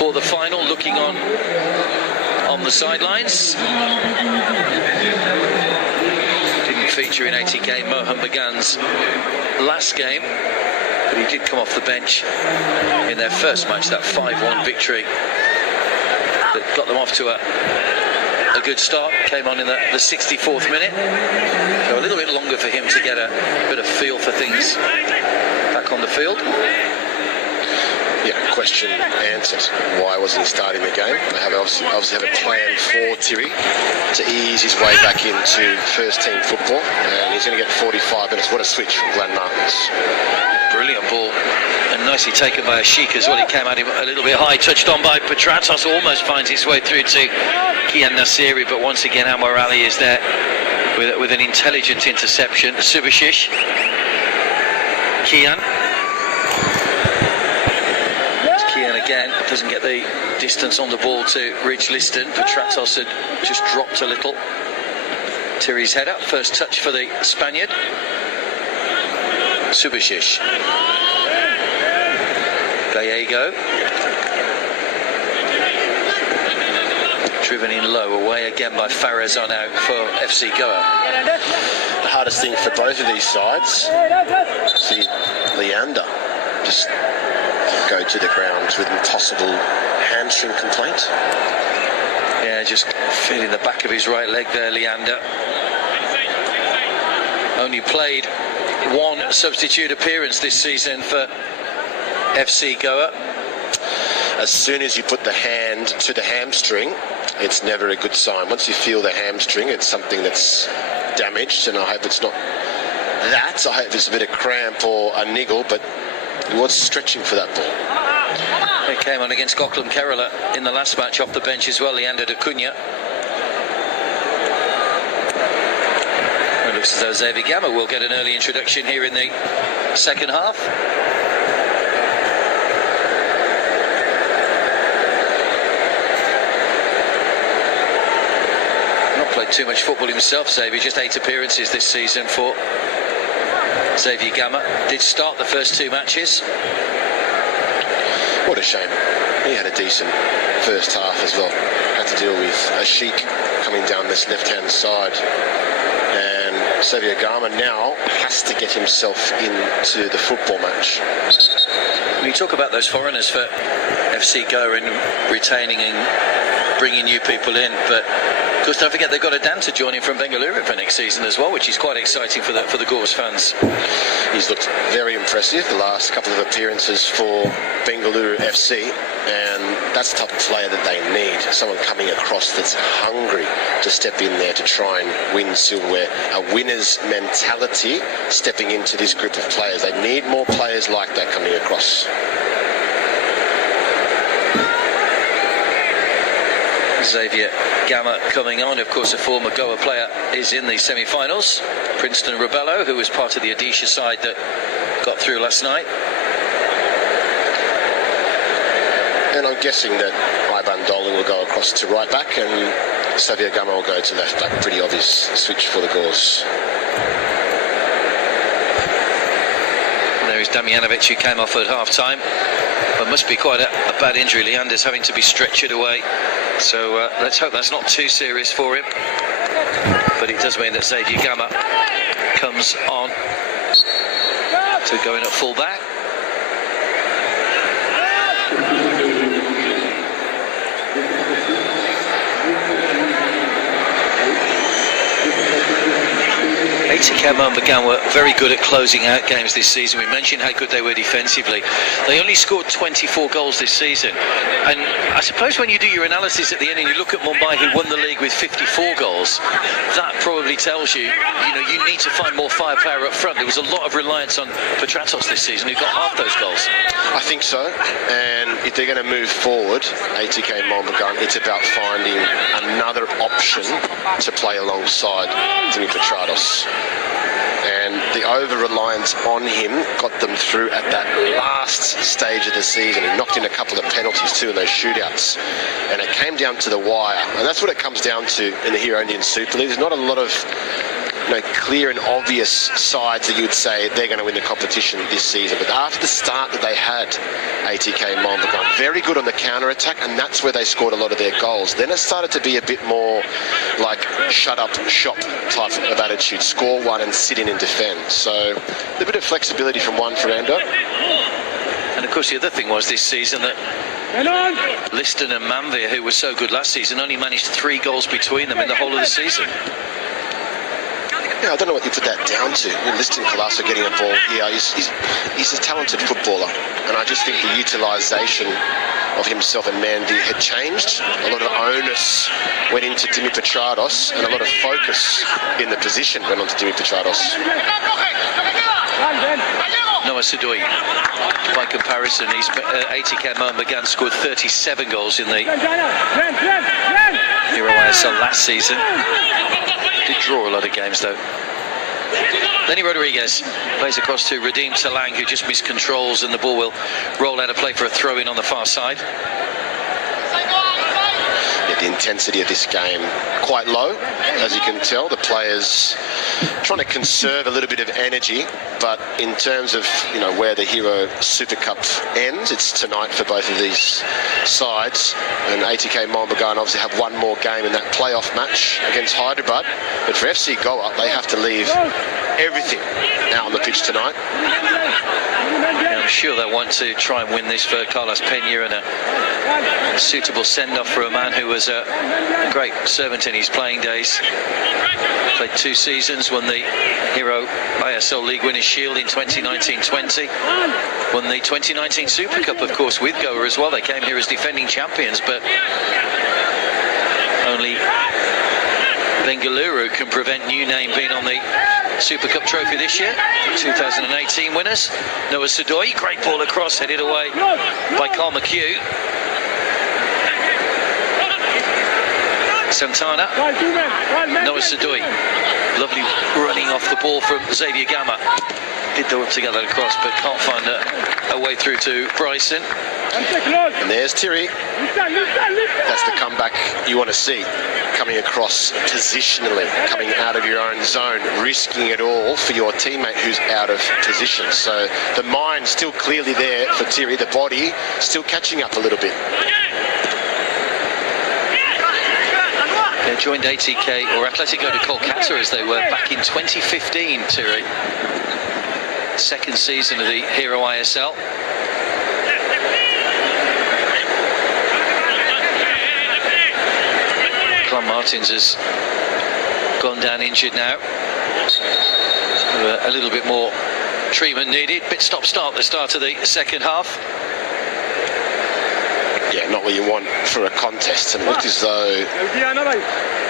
for the final, looking on the sidelines. Feature in ATK Mohun Bagan's last game, but he did come off the bench in their first match, that 5-1 victory that got them off to a a good start. Came on in the 64th minute. So a little bit longer for him to get a bit of feel for things back on the field. Yeah, question answered. Why wasn't he starting the game? They have obviously have a plan for Thierry to ease his way back into first team football, and he's going to get 45 minutes. What a switch from Glenn Martins. Brilliant ball, and nicely taken by Ashik as well. He came at him a little bit high, touched on by Petratos, almost finds his way through to Kian Nassiri, but once again Anwar Ali is there with an intelligent interception. Subasic, Kian again doesn't get the distance on the ball to reach Liston. Petratos had just dropped a little. Thierry's head up, first touch for the Spaniard. Subasic, Gallego, driven in low, away again by Fares on out for FC Goa. The hardest thing for both of these sides, see Leander just go to the ground with impossible hamstring complaint. Yeah, just feeling the back of his right leg there, Leander. Only played one substitute appearance this season for FC Goa. As soon as you put the hand to the hamstring, it's never a good sign. Once you feel the hamstring, it's something that's damaged, and I hope it's not that. I hope it's a bit of cramp or a niggle, but he was stretching for that ball. He came on against Goklam Kerala in the last match off the bench as well, Leander D'Acunha. It looks as though Xavier Gamma will get an early introduction here in the second half. Not played too much football himself, Xavier, just 8 appearances this season for Xavier Gamma. Did start the first 2 matches. What a shame. He had a decent first half as well. Had to deal with Ashik coming down this left-hand side. And Xavier Gamma now has to get himself into the football match. When you talk about those foreigners for FC Goa and retaining and bringing new people in, but of course don't forget they've got a Dan to join in from Bengaluru for next season as well, which is quite exciting for the Goa's fans. He's looked very impressive the last couple of appearances for Bengaluru FC, and that's the type of player that they need. Someone coming across that's hungry to step in there to try and win silverware. A winner's mentality stepping into this group of players. They need more players like that coming across. Xavier Gamma coming on. Of course, a former Goa player is in the semi-finals. Princeton Rebello, who was part of the Odisha side that got through last night. And I'm guessing that Ivan Dolan will go across to right back and Xavier Gamma will go to left back. Pretty obvious switch for the Gauls. There is Damjanovic, who came off at half-time. But must be quite a bad injury. Leander's having to be stretchered away. So let's hope that's not too serious for him. But it does mean that Xavier Gamma comes on to going at full back. ATK and Bagan were very good at closing out games this season. We mentioned how good they were defensively. They only scored 24 goals this season. And I suppose when you do your analysis at the end and you look at Mumbai, who won the league with 54 goals, that probably tells you, you need to find more firepower up front. There was a lot of reliance on Petratos this season, who got half those goals. I think so. And if they're going to move forward, ATK and Bagan, it's about finding another option to play alongside Turnip Petratos. And the over-reliance on him got them through at that last stage of the season. He knocked in a couple of penalties too in those shootouts. And it came down to the wire. And that's what it comes down to in the Hero Indian Super League. There's not a lot of clear and obvious sides that you would say they're going to win the competition this season. But after the start that they had, ATK and Bagan, very good on the counter-attack, and that's where they scored a lot of their goals. Then it started to be a bit more like shut-up shop type of attitude. Score one and sit in and defend. So a bit of flexibility from Juan Fernando. And of course the other thing was this season that Liston and Manvir, who was so good last season, only managed 3 goals between them in the whole of the season. Yeah, I don't know what you put that down to. Liston Colasso getting a ball here. He's a talented footballer, and I just think the utilisation of himself and Manvir had changed. A lot of onus went into Dimi Petrados, and a lot of focus in the position went on to Dimi Petrados. Noah Sadoi, by comparison, he's ATK Mohun Bagan scored 37 goals in the Hero ISL last season. Did draw a lot of games though. Lenny Rodriguez plays across to Radim Talang, who just missed controls, and the ball will roll out of play for a throw-in on the far side. The intensity of this game quite low, as you can tell. The players trying to conserve a little bit of energy, but in terms of where the Hero Super Cup ends, it's tonight for both of these sides. And ATK Mohun Bagan obviously have one more game in that playoff match against Hyderabad, but for FC Goa they have to leave everything out on the pitch tonight. I'm sure they want to try and win this for Carlos Pena, and a suitable send-off for a man who was a great servant in his playing days. Played 2 seasons, won the Hero ISL League Winners' Shield in 2019-20. Won the 2019 Super Cup, of course, with Goa as well. They came here as defending champions, but only Bengaluru can prevent New Name being on the Super Cup trophy this year. 2018 winners. Noah Sadoi, great ball across, headed away by Carl McHugh. Santana, Noah Sadoi, lovely running off the ball from Xavier Gamma. Did the whip together across, but can't find a way through to Bryson. And there's Thierry. That's the comeback you want to see. Coming across positionally, coming out of your own zone, risking it all for your teammate who's out of position. So the mind still clearly there for Thierry, the body still catching up a little bit. They joined ATK or Atletico de Kolkata as they were back in 2015, Thierry. Second season of the Hero ISL. Clem Martins has gone down injured now. So, a little bit more treatment needed. Bit stop-start the start of the second half. Yeah, not what you want for a contest, and it looked as though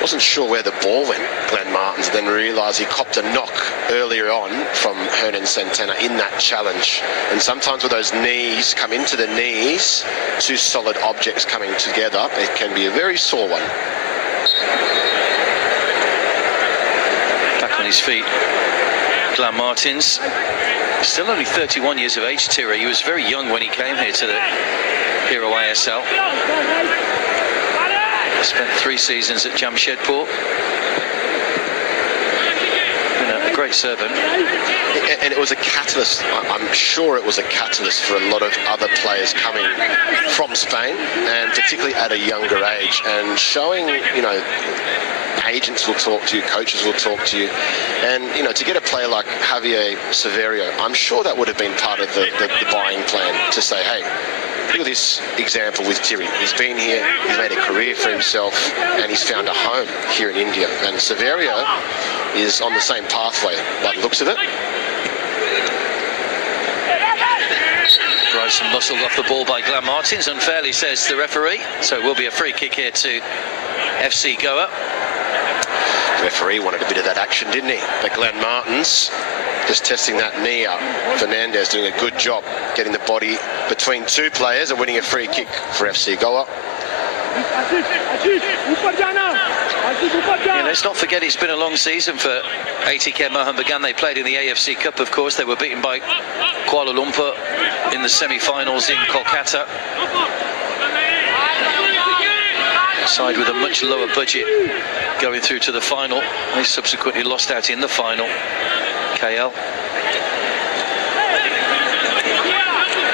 wasn't sure where the ball went, Glenn Martins, then realised he copped a knock earlier on from Hernan Santana in that challenge. And sometimes with those knees, come into the knees, 2 solid objects coming together, it can be a very sore one. Back on his feet, Glenn Martins, still only 31 years of age, Thierry. He was very young when he came here to the Hero ISL. Spent 3 seasons at Jamshedpur. Been a great servant. And it was a catalyst, I'm sure it was a catalyst for a lot of other players coming from Spain, and particularly at a younger age, and showing, agents will talk to you, coaches will talk to you, and to get a player like Javier Severio, I'm sure that would have been part of the buying plan, to say, hey, look at this example with Thierry. He's been here, he's made a career for himself, and he's found a home here in India. And Severio is on the same pathway by the looks of it. Bryson muscled off the ball by Glenn Martins, unfairly, says the referee. So it will be a free kick here to FC Goa. The referee wanted a bit of that action, didn't he? But Glenn Martins just testing that knee up. Fernandez doing a good job getting the body between 2 players and winning a free kick for FC Goa. Yeah, let's not forget it's been a long season for ATK Mohun Bagan. They played in the AFC Cup, of course. They were beaten by Kuala Lumpur in the semi-finals in Kolkata. Side with a much lower budget going through to the final. They subsequently lost out in the final. KL.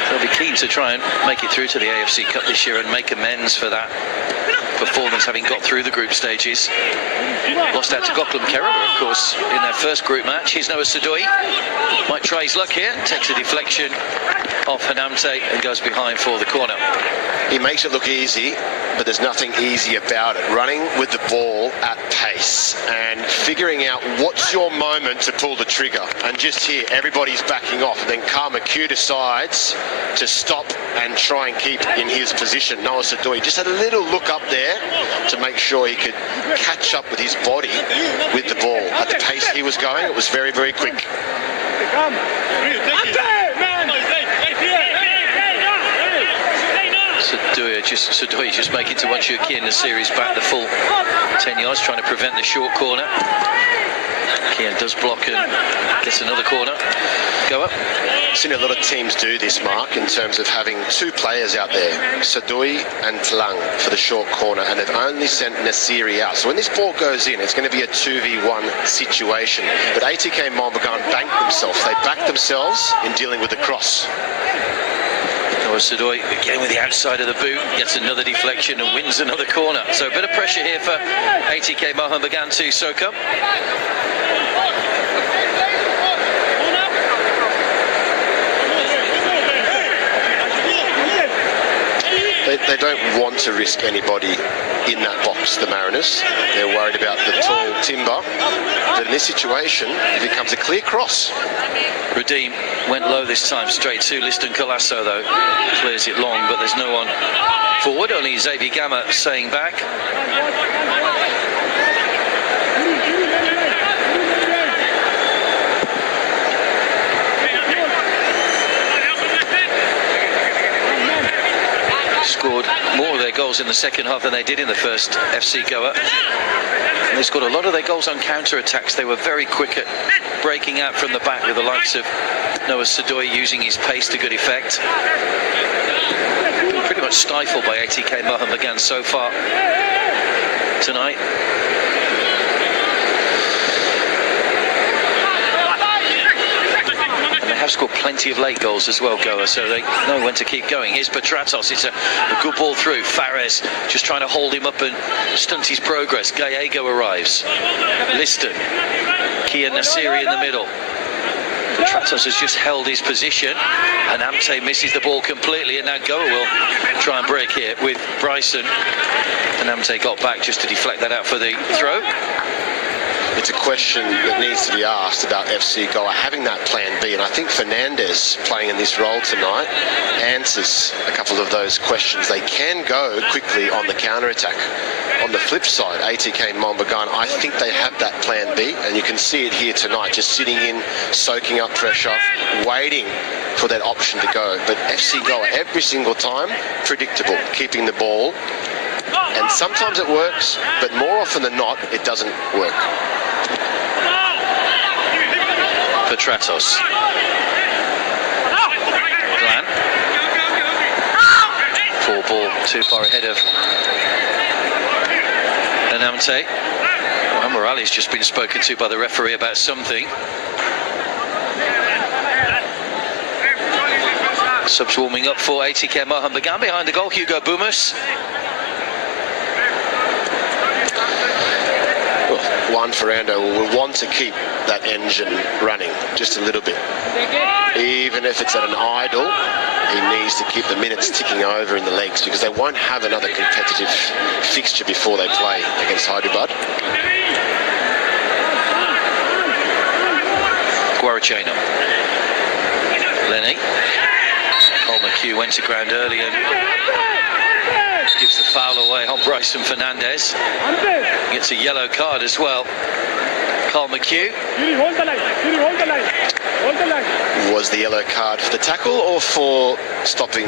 They'll be keen to try and make it through to the AFC Cup this year and make amends for that performance, having got through the group stages. lost out to Goklam Kerala, of course, in their first group match. Here's Noah Sadoi. Might try his luck here. Takes a deflection off Hanamte and goes behind for the corner. He makes it look easy, but there's nothing easy about it. Running with the ball at pace and figuring out what's your moment to pull the trigger. And just here, everybody's backing off. And then Karmaku decides to stop and try and keep in his position. Noah Sadoi just had a little look up there to make sure he could catch up with his body with the ball. At the pace he was going, it was very, very quick. Sadoi just making to Wanchuki in the series back the full 10 yards, trying to prevent the short corner. Kian does block and gets another corner. Go up. Seen a lot of teams do this, Mark, in terms of having two players out there, Sadoi and Tlang, for the short corner, and they've only sent Nasiri out. So when this ball goes in, it's going to be a 2v1 situation. But ATK Bagan banked themselves. They backed themselves in dealing with the cross. Noah Sadoi again with the outside of the boot, gets another deflection and wins another corner. So a bit of pressure here for ATK Mohun Bagan to soak up. They don't want to risk anybody in that box, the Mariners. They're worried about the tall timber. But in this situation, it becomes a clear cross. Radim went low this time, straight to Liston Colasso, though. Clears it long, but there's no one forward. Only Xavier Gamma saying back. Scored more of their goals in the second half than they did in the first, FC Goa. And they scored a lot of their goals on counter-attacks. They were very quick at breaking out from the back with the likes of Noah Sadoi using his pace to good effect. Pretty much stifled by ATK Mohun Bagan so far tonight. Have scored plenty of late goals as well, Goa, so they know when to keep going. Here's Petratos. It's a good ball through. Fares just trying to hold him up and stunt his progress. Gallego arrives. Liston. Kian Nasiri in the middle. Petratos has just held his position, and Amte misses the ball completely, and now Goa will try and break here with Bryson. And Amte got back just to deflect that out for the throw. It's a question that needs to be asked about FC Goa having that plan B, and I think Fernandez, playing in this role tonight, answers a couple of those questions. They can go quickly on the counter-attack. On the flip side, ATK Bagan, I think they have that plan B, and you can see it here tonight, just sitting in, soaking up pressure, waiting for that option to go. But FC Goa, every single time, predictable, keeping the ball. And sometimes it works, but more often than not, it doesn't work. Petratos. Glan. Poor ball, too far ahead of Anamte. Well, Morales just been spoken to by the referee about something. Subs warming up for ATK Mohun Bagan. Behind the goal, Hugo Bumus. Juan Ferrando will want to keep that engine running just a little bit. Even if it's at an idle, he needs to keep the minutes ticking over in the legs, because they won't have another competitive fixture before they play against Hyderabad. Guaracheno. Lenny. Cole McHugh went to ground early and gives the foul away on Bryson Fernandez. Gets a yellow card as well. Carl McHugh. Was the yellow card for the tackle or for stopping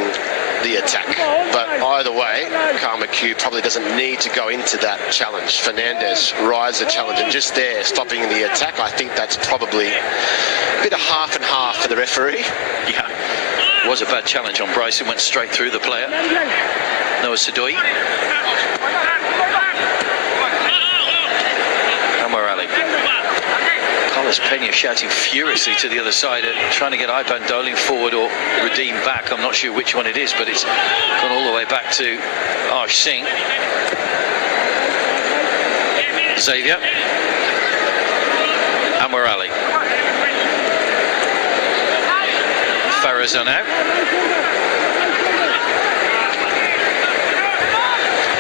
the attack? But either way, Carl McHugh probably doesn't need to go into that challenge. Fernandez rides the challenge, and just there, stopping the attack, I think that's probably a bit of half and half for the referee. Yeah, it was a bad challenge on Bryson, went straight through the player. Noah Sadoi. Amorali. Carlos Pena shouting furiously to the other side, trying to get Ivan Doling forward or Radim back. I'm not sure which one it is, but it's gone all the way back to Arsh Singh. Xavier. Amorali. Farazan out.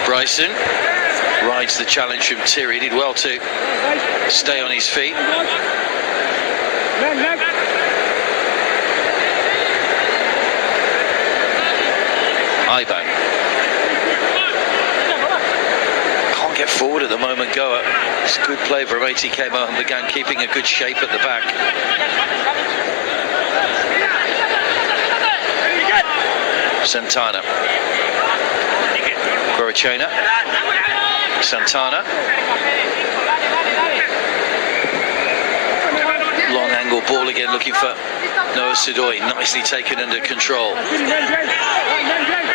Bryson rides the challenge from Thierry. Did well to stay on his feet. Iban. Can't get forward at the moment, Goa. It's good play from ATK. Mohun Bagan keeping a good shape at the back. Santana. Gorachena. Santana. Long angle ball again, looking for Noah Sidoi. Nicely taken under control.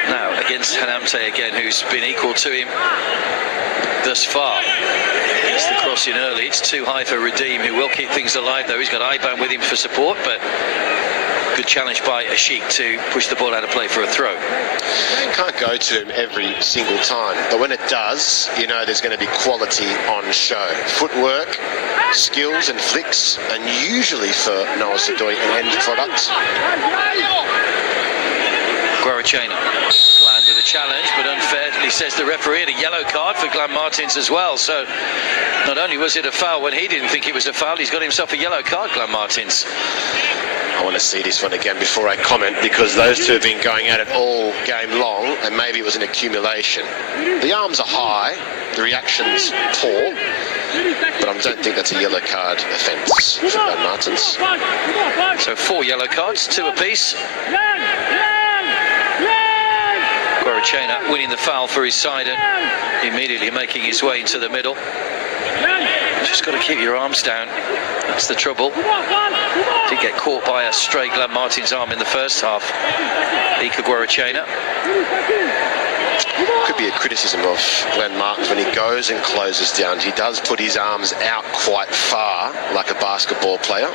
Now against Hanamte again, who's been equal to him thus far. Gets the cross in early. It's too high for Redeem, who will keep things alive though. He's got Iban with him for support, but good challenge by Ashik to push the ball out of play for a throw. You can't go to him every single time, but when it does, you know there's going to be quality on show. Footwork, skills and flicks, and usually for Noah Sidoi an end product. Gorachena. Glenn with a challenge, but unfairly says the referee, had a yellow card for Glenn Martins as well. So not only was it a foul when he didn't think it was a foul, he's got himself a yellow card, Glenn Martins. I want to see this one again before I comment, because those two have been going at it all game long, and maybe it was an accumulation. The arms are high, the reaction's poor, but I don't think that's a yellow card offence for Glenn Martins. So 4 yellow cards, 2 apiece. Gorachena winning the foul for his side and immediately making his way into the middle. Just got to keep your arms down. That's the trouble. Did get caught by a stray Glenn Martins arm in the first half. Ika Gorachena. Could be a criticism of Glenn Martins when he goes and closes down. He does put his arms out quite far, like a basketball player.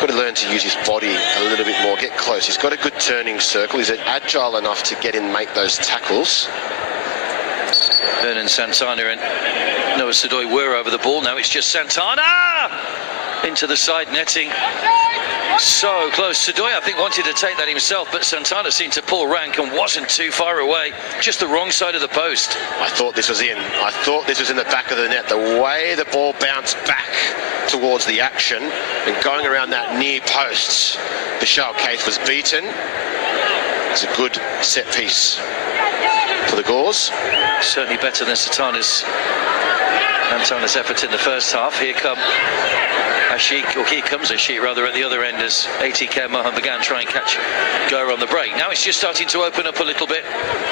Got to learn to use his body a little bit more, get close. He's got a good turning circle. He's agile enough to get in and make those tackles. Vernon Santana and Noah Sidoi were over the ball. Now it's just Santana into the side netting. So close. Sidoi, I think, wanted to take that himself, but Santana seemed to pull rank and wasn't too far away. Just the wrong side of the post. I thought this was in. I thought this was in the back of the net. The way the ball bounced back towards the action and going around that near post, Bishal Keith was beaten. It's a good set piece for the Gauls. Certainly better than Santana's effort in the first half. Here comes Ashik rather at the other end as ATK Mohun Bagan try and catch Goa on the break. Now it's just starting to open up a little bit.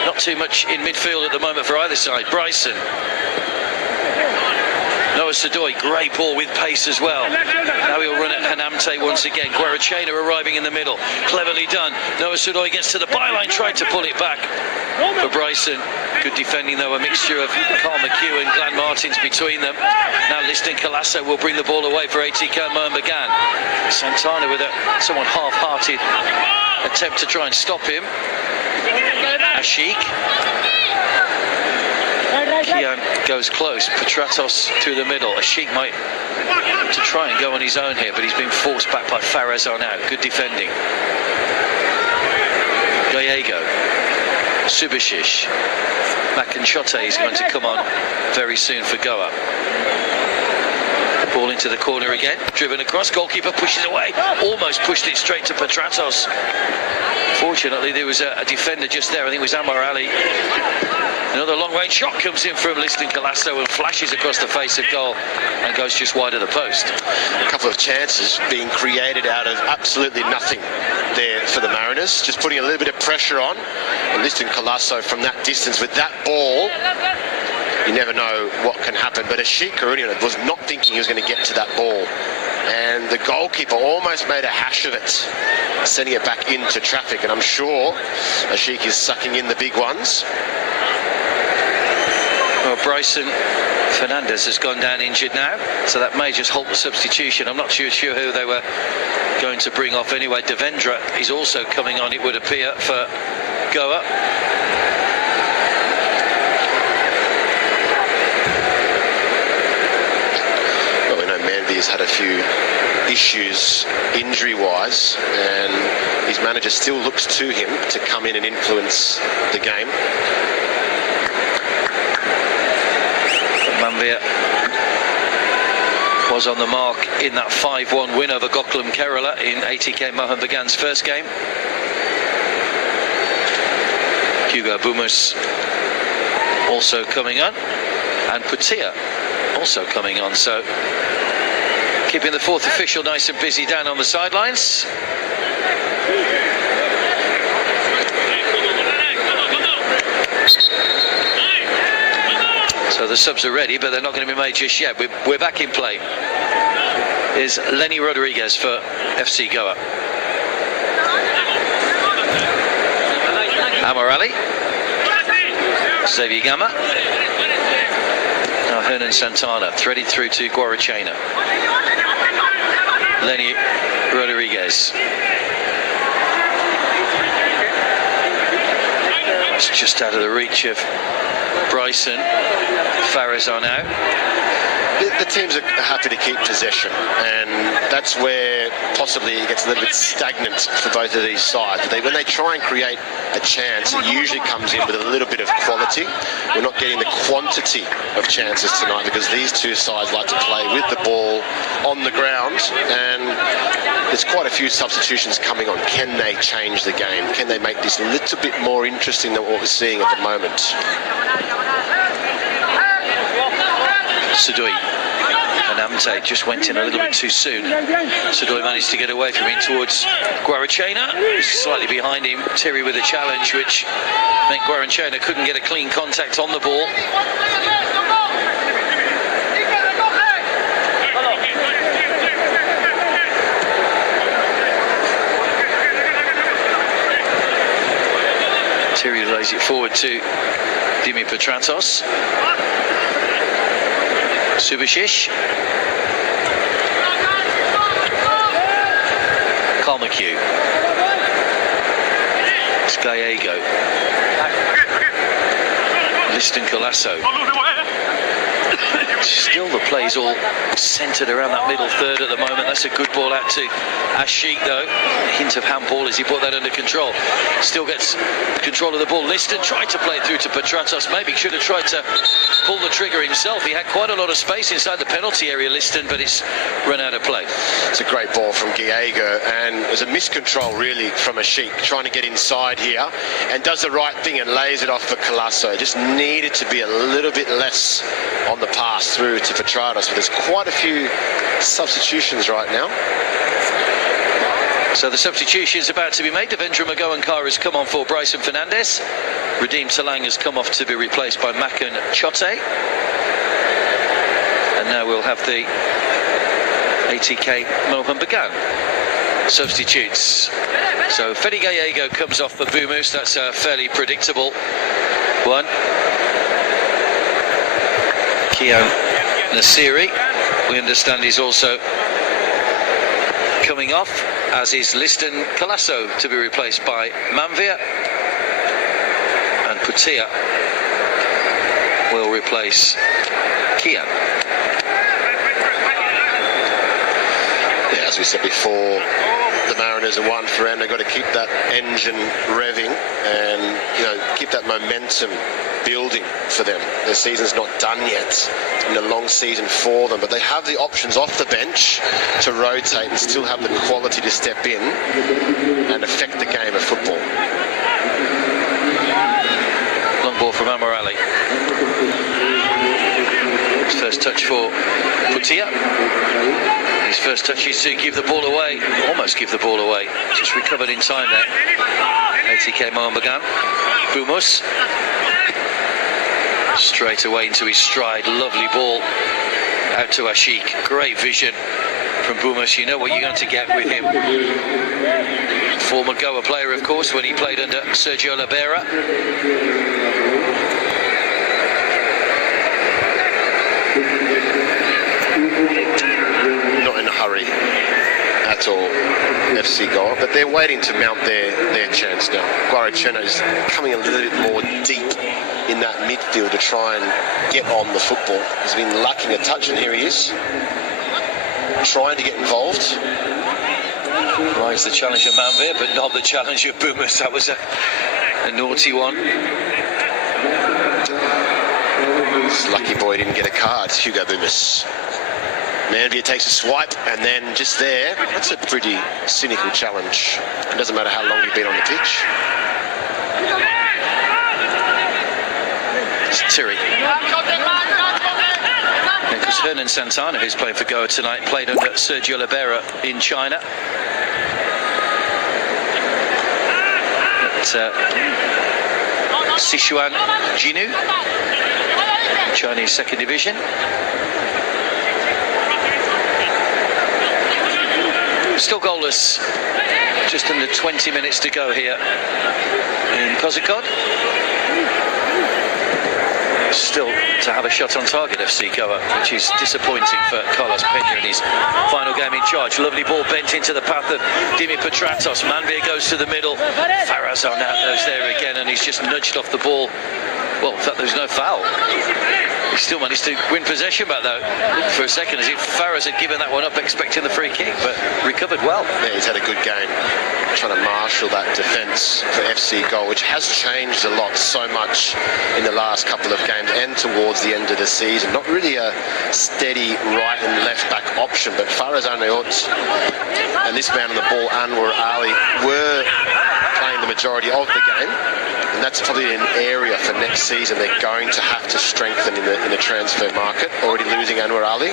Not too much in midfield at the moment for either side. Bryson. Noah Sidoi, great ball with pace as well. Now he'll run at Hanamte once again. Gorachena arriving in the middle. Cleverly done. Noah Sidoi gets to the byline, tried to pull it back for Bryson. Good defending though, a mixture of Carl McHugh and Glenn Martins between them. Now Liston Colasso will bring the ball away for ATK Mohun Bagan. Santana with a somewhat half-hearted attempt to try and stop him. Ashik. Kian goes close. Petratos through the middle. Ashik might to try and go on his own here, but he's been forced back by Farazan out. Good defending. Gallego. Subashish. Makanchote is going to come on very soon for Goa. Ball into the corner again. Driven across. Goalkeeper pushes away. Almost pushed it straight to Petratos. Fortunately, there was a defender just there. I think it was Amar Ali. Another long-range shot comes in from Liston Colasso and flashes across the face of goal and goes just wide of the post. A couple of chances being created out of absolutely nothing there for the Mariners. Just putting a little bit of pressure on. And Liston Colasso from that distance with that ball, you never know what can happen. But Ashik Karunian was not thinking he was going to get to that ball. And the goalkeeper almost made a hash of it, sending it back into traffic. And I'm sure Ashik is sucking in the big ones. Well, Bryson Fernandez has gone down injured now, so that may just halt the substitution. I'm not sure who they were going to bring off anyway. Devendra is also coming on, it would appear, for Goa. he's had a few issues injury-wise, and his manager still looks to him to come in and influence the game. Manvir was on the mark in that 5-1 win over Gökçe Kerala in ATK Mohun Bagan's first game. Hugo Bumus also coming on, and Putia also coming on, so keeping the fourth official nice and busy down on the sidelines. So the subs are ready, but they're not going to be made just yet. We're back in play. Here's Lenny Rodriguez for FC Goa. Amorali. Xavier Gama. Now Hernan Santana threaded through to Guarachena. Lenny Rodriguez. It's just out of the reach of Bryson. Farazan out. The teams are happy to keep possession, and that's where possibly it gets a little bit stagnant for both of these sides. When they try and create a chance, it usually comes in with a little bit of quality. We're not getting the quantity of chances tonight because these two sides like to play with the ball on the ground, and there's quite a few substitutions coming on. Can they change the game? Can they make this a little bit more interesting than what we're seeing at the moment? Sudoi and Amte just went in a little bit too soon. Sudoi managed to get away from him towards Guarachena, who's slightly behind him. Terry with a challenge, which meant Guarachena couldn't get a clean contact on the ball. Terry lays it forward to Dimi Petratos. Subashish. Kalmakiu. It's Gallego. Liston Colasso. Still the play's all centred around that middle third at the moment. That's a good ball out to Ashik though. A hint of handball as he put that under control. Still gets control of the ball. Liston tried to play it through to Petratos. Maybe should have tried to pull the trigger himself. He had quite a lot of space inside the penalty area, Liston, but it's run out of play. It's a great ball from Gallego, and there's a miscontrol really from Ashik trying to get inside here, and does the right thing and lays it off for Colasso. Just needed to be a little bit less on the pass through to Petratos, but there's quite a few substitutions right now. So the substitution's about to be made. Devendra Magoankar has come on for Bryson Fernandez. Radim Talang has come off to be replaced by Makan Chote. And now we'll have the ATK Mohun Bagan substitutes. So Fede Gallego comes off for Bumus. That's a fairly predictable one. Kian Nasiri, we understand, he's also coming off, as is Liston Colasso, to be replaced by Manvir, and Putia will replace Kian. Yeah, as we said before, the Mariners are 1 for round. They've got to keep that engine revving and, you know, keep that momentum building for them. Their season's not done yet. It's been a long season for them, but they have the options off the bench to rotate and still have the quality to step in and affect the game of football. Long ball from Amorali. His first touch for Putia. His first touch is to give the ball away, almost give the ball away. Just recovered in time there. ATK Mohun Bagan. Bumus. Straight away into his stride. Lovely ball out to Ashik. Great vision from Bumus. You know what you're going to get with him. Former Goa player, of course, when he played under Sergio Libera. Not in a hurry at all, FC Goa, but they're waiting to mount their chance now. Guarachena is coming a little bit more deep in that midfield to try and get on the football. He's been lacking a touch, and here he is. trying to get involved. Rise the challenge of Manvir, but not the challenge of Boomers. That was a naughty one. Lucky boy didn't get a card, Hugo Boomers. Manvir takes a swipe, and then just there, that's a pretty cynical challenge. It doesn't matter how long you've been on the pitch. It's Tiri. Because Hernan Santana, who's playing for Goa tonight, played under Sergio Libera in China. Sichuan Jinu, Chinese second division. Still goalless, just under 20 minutes to go here in Kozhikode. Still to have a shot on target, FC Goa, which is disappointing for Carlos Peña in his final game in charge. Lovely ball bent into the path of Dimi Petratos. Manvir goes to the middle. Farazan out goes there again, and he's just nudged off the ball. Well, in fact, there's no foul. He still managed to win possession back, though. Looked for a second as if Faraz had given that one up, expecting the free kick, but recovered well. Yeah, he's had a good game, trying to marshal that defence for FC Goa, which has changed a lot, so much in the last couple of games and towards the end of the season. Not really a steady right and left back option, but Faraz Anaut and this man on the ball, Anwar Ali, were playing the majority of the game. And that's probably an area for next season they're going to have to strengthen in the transfer market. Already losing Anwar Ali,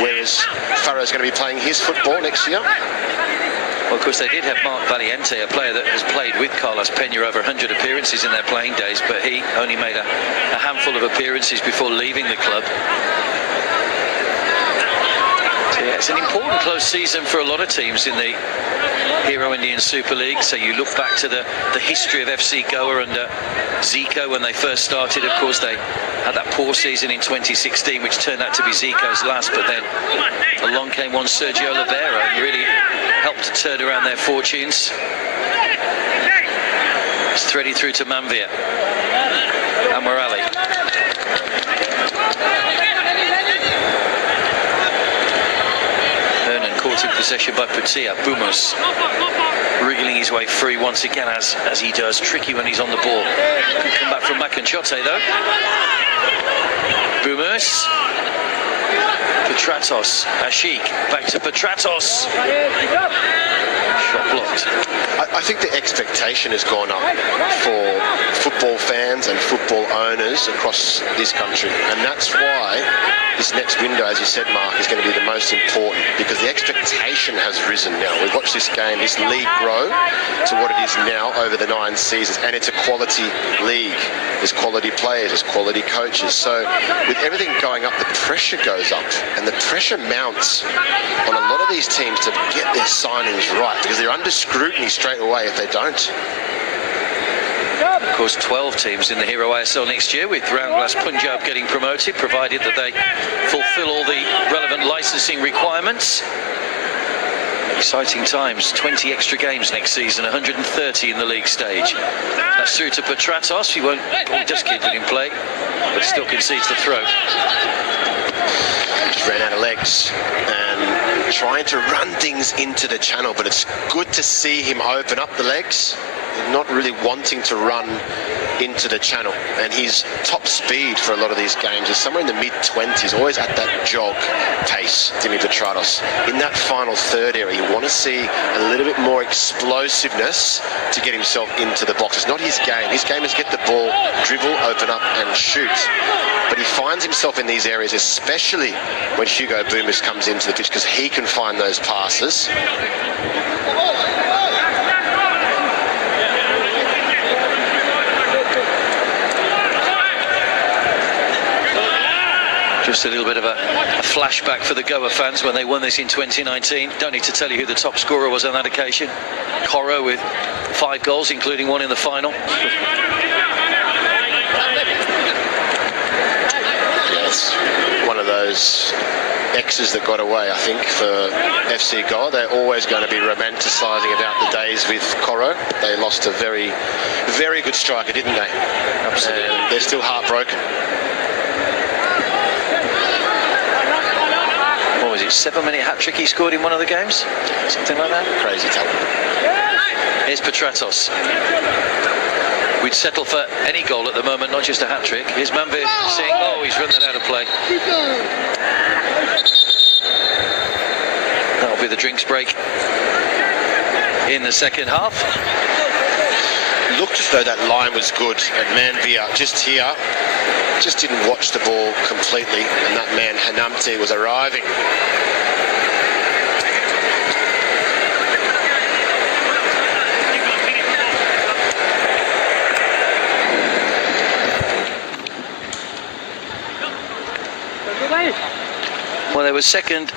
whereas Faraz going to be playing his football next year. Well, of course, they did have Mark Valiente, a player that has played with Carlos Peña over 100 appearances in their playing days, but he only made a handful of appearances before leaving the club. So, yeah, it's an important close season for a lot of teams in the Hero Indian Super League. So you look back to the history of FC Goa under Zico when they first started. Of course, they had that poor season in 2016, which turned out to be Zico's last, but then along came one Sergio Libera and really helped to turn around their fortunes. It's threading through to Manvir. Anwar Ali. Hernan caught in possession by Putia. Boomers wriggling his way free once again, as he does. Tricky when he's on the ball. Could come back from Makanchote though. Boomers. Petratos. Ashik. Back to Petratos. Shot blocked. I think the expectation has gone up for football fans and football owners across this country, and that's why this next window, as you said, Mark, is going to be the most important, because the expectation has risen now. We've watched this game, this league grow to what it is now over the 9 seasons, and it's a quality league. There's quality players, there's quality coaches. So with everything going up, the pressure goes up, and the pressure mounts on a lot of these teams to get their signings right, because they're under scrutiny straight away if they don't. Of course, 12 teams in the Hero ISL next year, with Roundglass Punjab getting promoted, provided that they fulfill all the relevant licensing requirements. Exciting times, 20 extra games next season, 130 in the league stage. That's through to Petratos. He does keep it in play, but still concedes the throw. Just ran out of legs and trying to run things into the channel, but it's good to see him open up the legs. Not really wanting to run into the channel, and his top speed for a lot of these games is somewhere in the mid-20s, always at that jog pace. Dimi Petratos in that final third area, you want to see a little bit more explosiveness to get himself into the box. It's not his game. His game is get the ball, dribble, open up and shoot, but he finds himself in these areas, especially when Hugo Boomers comes into the pitch, because he can find those passes. Just a little bit of a flashback for the Goa fans when they won this in 2019. Don't need to tell you who the top scorer was on that occasion. Coro with 5 goals, including one in the final. Yes, one of those X's that got away, I think, for FC Goa. They're always going to be romanticising about the days with Coro. They lost a very, very good striker, didn't they? Absolutely. And they're still heartbroken. it 7-minute hat-trick he scored in one of the games? Something like that? Crazy talent. Here's Petratos. We'd settle for any goal at the moment, not just a hat-trick. Here's Manvir Singh. Oh, he's run that out of play. That'll be the drinks break in the second half. Looked as though that line was good, and Manvir just here just didn't watch the ball completely, and that man Hanamte was arriving. Well, they were second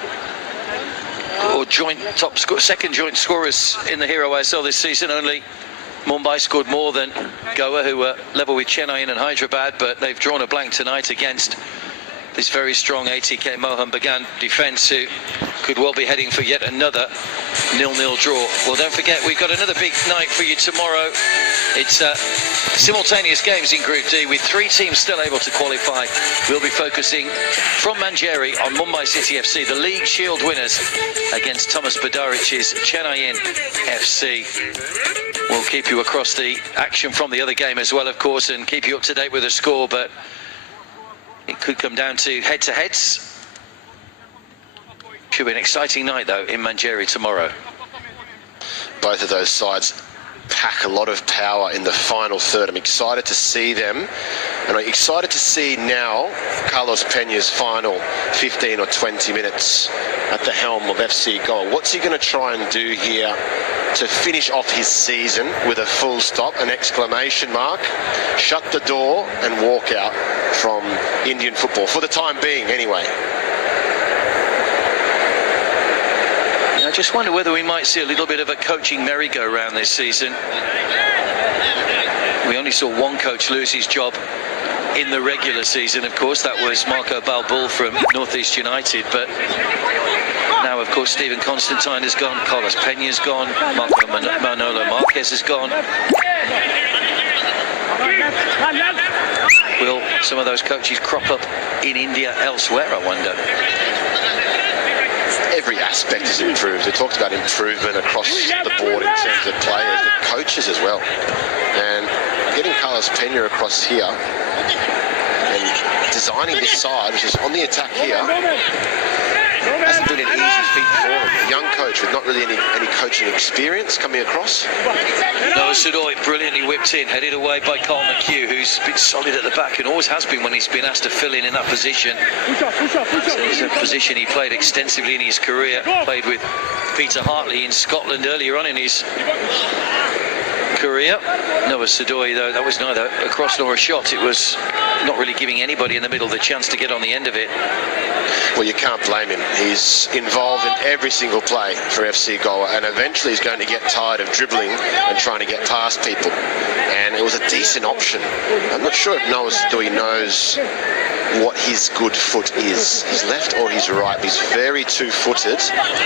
joint scorers in the Hero ISL this season. Only Mumbai scored more than Goa, who were level with Chennai and Hyderabad, but they've drawn a blank tonight against this very strong ATK Mohun Bagan defence, who could well be heading for yet another 0-0 draw. Well, don't forget, we've got another big night for you tomorrow. It's simultaneous games in Group D with 3 teams still able to qualify. We'll be focusing from Manjeri on Mumbai City FC, the League Shield winners, against Thomas Badaric's Chennai FC. We'll keep you across the action from the other game as well, of course, and keep you up to date with the score, but it could come down to head-to-heads. Should be an exciting night, though, in Manjeri tomorrow. Both of those sides pack a lot of power in the final third. I'm excited to see them, and I'm excited to see now Carlos Peña's final 15 or 20 minutes at the helm of FC Goa. What's he going to try and do here to finish off his season with a full stop, an exclamation mark, shut the door and walk out from Indian football, for the time being anyway? I just wonder whether we might see a little bit of a coaching merry-go-round this season. We only saw one coach lose his job in the regular season, of course. That was Marco Balbul from North East United, but now, of course, Stephen Constantine has gone, Carlos Peña's gone, Marco Manolo Marquez has gone. Will some of those coaches crop up in India elsewhere, I wonder? Every aspect is improved. We talked about improvement across the board in terms of players, the coaches as well. And getting Carlos Peña across here and designing this side, which is on the attack here, hasn't been an easy feat for him. A young coach with not really any coaching experience coming across. Noah Sudoy brilliantly whipped in, headed away by Carl McHugh, who's been solid at the back and always has been when he's been asked to fill in that position. So it's a position he played extensively in his career. Played with Peter Hartley in Scotland earlier on in his career. Noah Sudoy, though, that was neither a cross nor a shot. It was not really giving anybody in the middle the chance to get on the end of it. Well, you can't blame him. He's involved in every single play for FC Goa, and eventually he's going to get tired of dribbling and trying to get past people. And it was a decent option. I'm not sure if Noah Sudoy knows what his good foot is, his left or his right. He's very two-footed,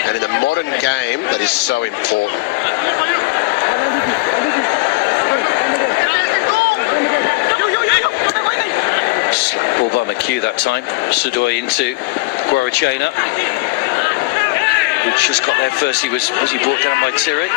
and in the modern game, that is so important. Slap ball by McHugh that time. Sudoy into Guarachena, which just got there first. Was he brought down by Tiri?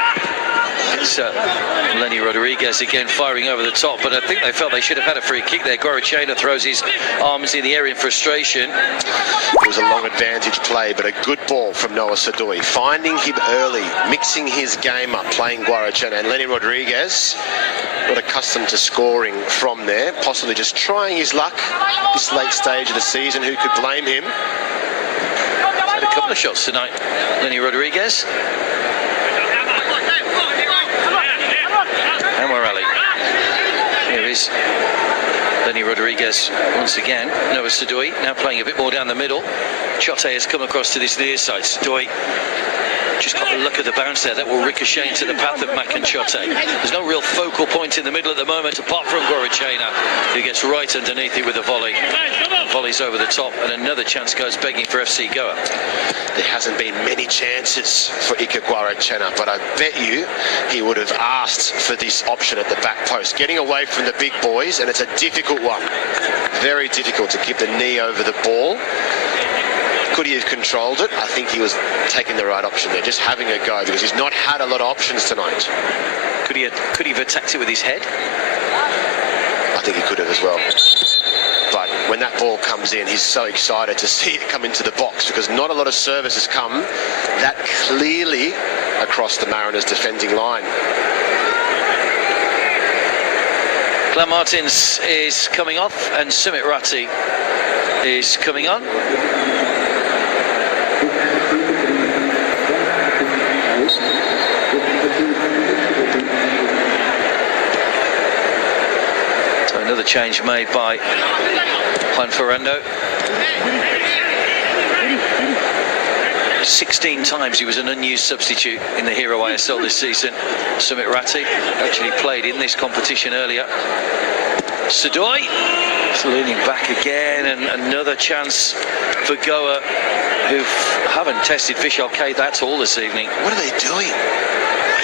It's Lenny Rodriguez again firing over the top, but I think they felt they should have had a free kick there. Guarachena throws his arms in the air in frustration. It was a long advantage play, but a good ball from Noah Sudoy, finding him early, mixing his game up, playing Guarachena, and Lenny Rodriguez not accustomed to scoring from there, possibly just trying his luck this late stage of the season. Who could blame him? He's had a couple of shots tonight, Lenny Rodriguez. And Morelli. Here is Lenny Rodriguez once again. Noah Sudoy now playing a bit more down the middle. Chote has come across to this near side. Sudoy just got the luck of the bounce there. That will ricochet into the path of Mac and Chote. There's no real focal point in the middle at the moment, apart from Guarachena, who gets right underneath it with a volley. Volleys over the top, and another chance goes begging for FC Goa. There hasn't been many chances for Ika Guarachena, but I bet you he would have asked for this option at the back post, getting away from the big boys, and it's a difficult one. Very difficult to keep the knee over the ball. Could he have controlled it? I think he was taking the right option there, just having a go, because he's not had a lot of options tonight. Could he have attacked it with his head? I think he could have as well. But when that ball comes in, he's so excited to see it come into the box, because not a lot of service has come that clearly across the Mariners' defending line. Glenn Martins is coming off and Sumit Ratti is coming on. So another change made by Juan Ferrando. 16 times he was an unused substitute in the Hero ISL this season. Sumit Ratti actually played in this competition earlier. Sadoy leaning back again, and another chance for Goa, who haven't tested Vishal K that all this evening. What are they doing?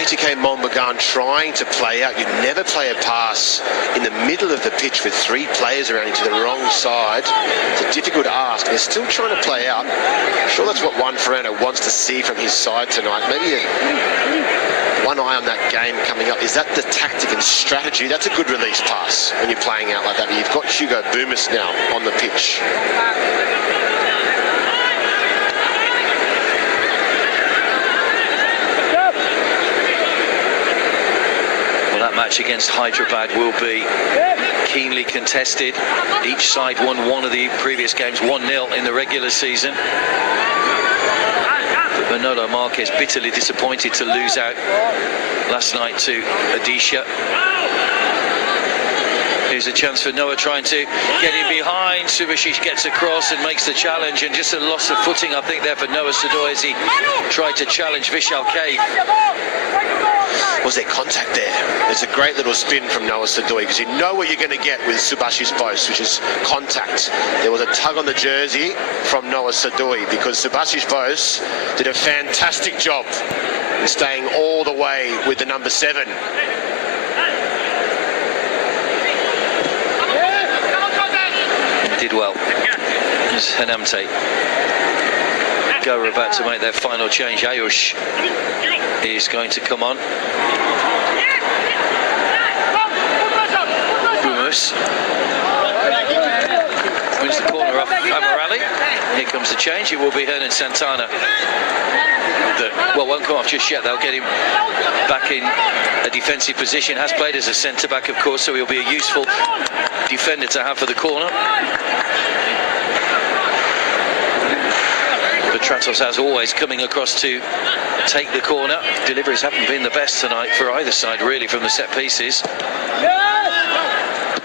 ATK Mohun Bagan trying to play out. You never play a pass in the middle of the pitch with 3 players around you to the wrong side. It's a difficult ask. They're still trying to play out. I'm sure that's what Juan Ferrando wants to see from his side tonight. Maybe one eye on that game coming up. Is that the tactic and strategy? That's a good release pass when you're playing out like that. But you've got Hugo Boomis now on the pitch. Match against Hyderabad will be keenly contested. Each side won one of the previous games 1-0 in the regular season. But Manolo Marquez bitterly disappointed to lose out last night to Odisha. Here's a chance for Noah trying to get in behind. Subhashish gets across and makes the challenge, and just a loss of footing I think there for Noah Sadoy as he tried to challenge Vishal K. Was there contact there? It's a great little spin from Noah Sadoy, because you know what you're going to get with Subhashish Bose, which is contact. There was a tug on the jersey from Noah Sadoy, because Subhashish Bose did a fantastic job in staying all the way with the number 7. Did well. It's Hanamte. Go are about to make their final change. Ayush is going to come on. Bumus wins the corner off Amarali. Here comes the change. It will be Hernan Santana. Well, won't come off just yet. They'll get him back in a defensive position. Has played as a centre-back, of course, so he'll be a useful defender to have for the corner. Petratos, as always, coming across to take the corner. Deliveries haven't been the best tonight for either side, really, from the set pieces.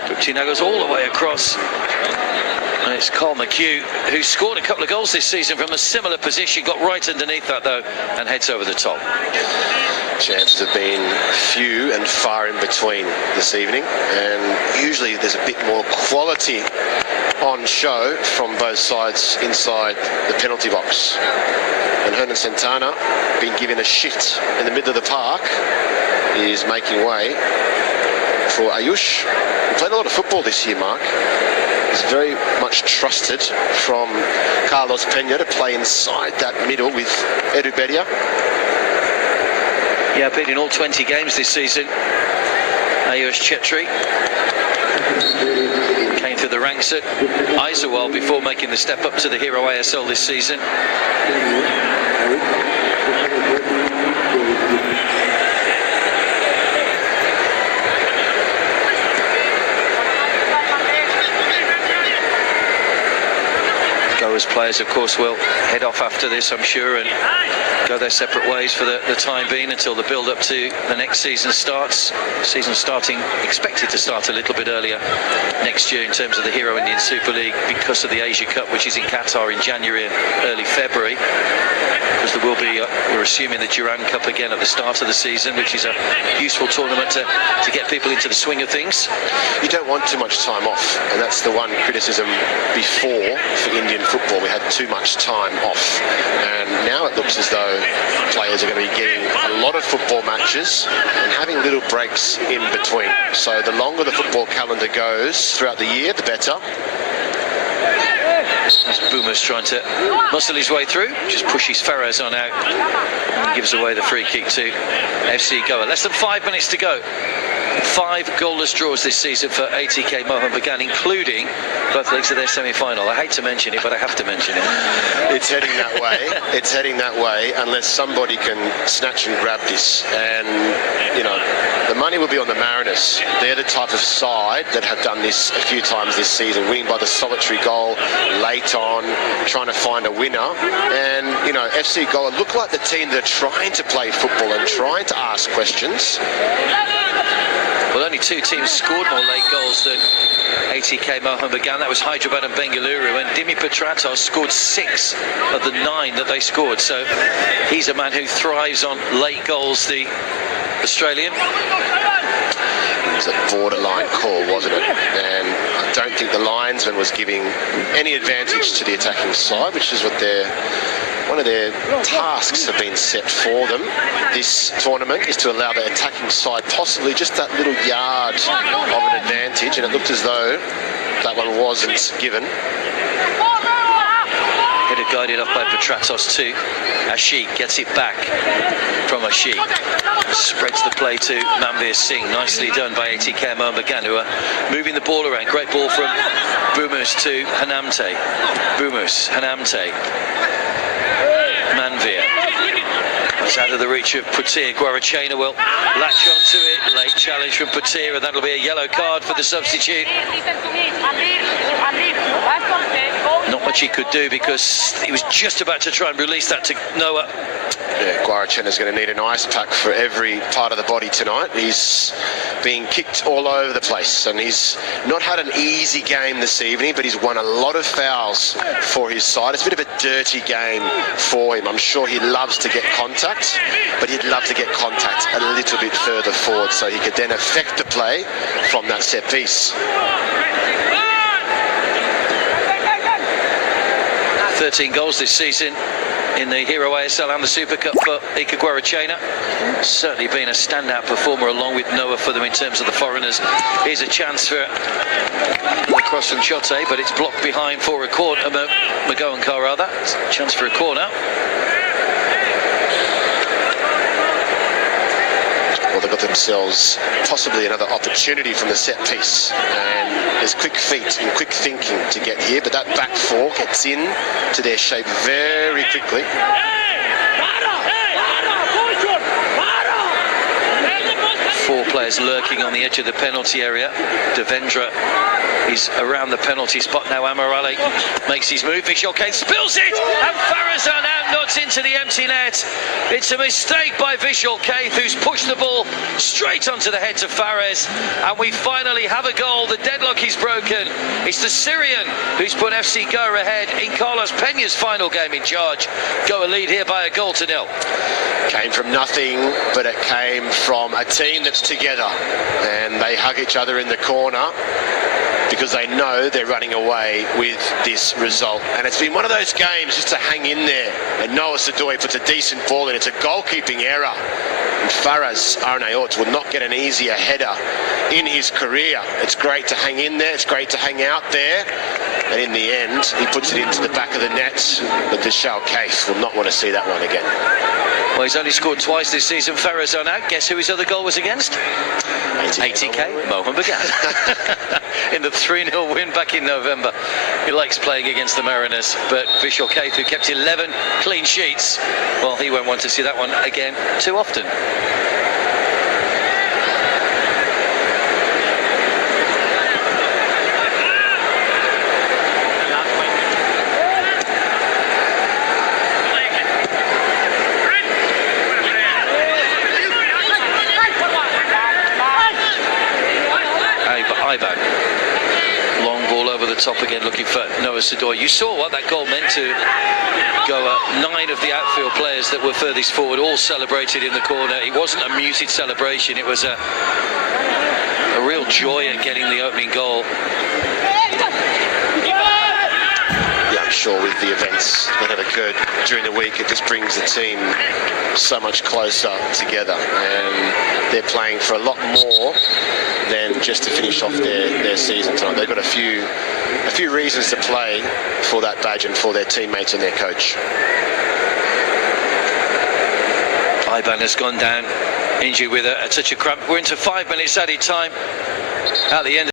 Guptina goes all the way across. And it's Carl McHugh, who scored a couple of goals this season from a similar position, got right underneath that, though, and heads over the top. Chances have been few and far in between this evening, and usually there's a bit more quality on show from both sides inside the penalty box. And Hernan Santana, being given a shift in the middle of the park, is making way for Ayush. He played a lot of football this year, Mark. He's very much trusted from Carlos Peña to play inside that middle with Edu Bedia. Yeah, been in all 20 games this season. Ayush Chetri came through the ranks at Isawal before making the step up to the Hero ISL this season. Goa's players, of course, will head off after this, I'm sure, and go their separate ways for the time being until the build-up to the next season starts. Season starting, expected to start a little bit earlier next year in terms of the Hero Indian Super League because of the Asia Cup, which is in Qatar in January and early February. Because there will be, we're assuming, the Duran Cup again at the start of the season, which is a useful tournament to get people into the swing of things. You don't want too much time off, and that's the one criticism before for Indian football. We had too much time off, and now it looks as though players are going to be getting a lot of football matches and having little breaks in between. So the longer the football calendar goes throughout the year, the better. As Boomer's trying to muscle his way through, just pushes Ferrez on out and gives away the free kick to FC Goa. Less than 5 minutes to go. 5 goalless draws this season for ATK Mohun Bagan, including both legs of their semi-final. I hate to mention it, but I have to mention it. It's heading that way. It's heading that way unless somebody can snatch and grab this. And, you know, the money will be on the Mariners. They're the type of side that have done this a few times this season, winning by the solitary goal late on, trying to find a winner. And, you know, FC Goa look like the team that are trying to play football and trying to ask questions. Well, only 2 teams scored more late goals than ATK Mohun Bagan. That was Hyderabad and Bengaluru, and Dimi Petratos scored 6 of the 9 that they scored. So he's a man who thrives on late goals, the Australian. It was a borderline call, wasn't it? And I don't think the linesman was giving any advantage to the attacking side, which is what one of their tasks have been set for them this tournament, is to allow the attacking side possibly just that little yard of an advantage, and it looked as though that one wasn't given. Header guided up by Petratos too. Ashik gets it back from Ashik. Spreads the play to Manveer Singh. Nicely done by ATK Mohun Bagan, who are moving the ball around. Great ball from Boomers to Hanamte. Boomers, Hanamte. Manveer. It's out of the reach of Putir. Guarachena will latch onto it. Late challenge from Putir, and that'll be a yellow card for the substitute. Not much he could do because he was just about to try and release that to Noah. Yeah, Guarachena's going to need an ice pack for every part of the body tonight. He's being kicked all over the place, and he's not had an easy game this evening, but he's won a lot of fouls for his side. It's a bit of a dirty game for him. I'm sure he loves to get contact, but he'd love to get contact a little bit further forward so he could then affect the play from that set piece. 13 goals this season in the Hero ASL and the Super Cup for Ika Guarachena. Certainly been a standout performer along with Noah for them in terms of the foreigners. Here's a chance for the cross from Chote, but it's blocked behind for a corner. Magoan car rather. Chance for a corner. Well, they've got themselves possibly another opportunity from the set piece, and there's quick feet and quick thinking to get here, but that back four gets in to their shape very quickly. 4 players lurking on the edge of the penalty area. Devendra is around the penalty spot now. Amarale makes his move. Vishal Kane spills it, and Farazan out nods into the empty net. It's a mistake by Vishal Kane, who's pushed the ball straight onto the head of Fares, and we finally have a goal. The deadlock is broken. It's the Syrian who's put FC Goa ahead in Carlos Peña's final game in charge. Goa lead here by a 1-0. Came from nothing, but it came from a team that's together, and they hug each other in the corner because they know they're running away with this result. And it's been one of those games just to hang in there, and Noah Sadoy puts a decent ball in. It's a goalkeeping error, and Faraz Arnaut will not get an easier header in his career. It's great to hang in there, it's great to hang out there, and in the end he puts it into the back of the net, but Vishal Case will not want to see that one again. Well, he's only scored twice this season. Farazan out. Guess who his other goal was against? ATK Mohun Bagan. In the 3-0 win back in November. He likes playing against the Mariners, but Vishal Kaith, who kept 11 clean sheets, well, he won't want to see that one again too often. Long ball over the top again, looking for Noah Sadoy. You saw what that goal meant to Goa. 9 of the outfield players that were furthest forward all celebrated in the corner. It wasn't a muted celebration, it was a real joy at getting the opening goal. Yeah, I'm sure with the events that have occurred during the week, it just brings the team so much closer together, and they're playing for a lot more than just to finish off their season tonight. They've got a few reasons to play for that badge and for their teammates and their coach. Iban has gone down injured with a touch of cramp. We're into 5 minutes added time at the end.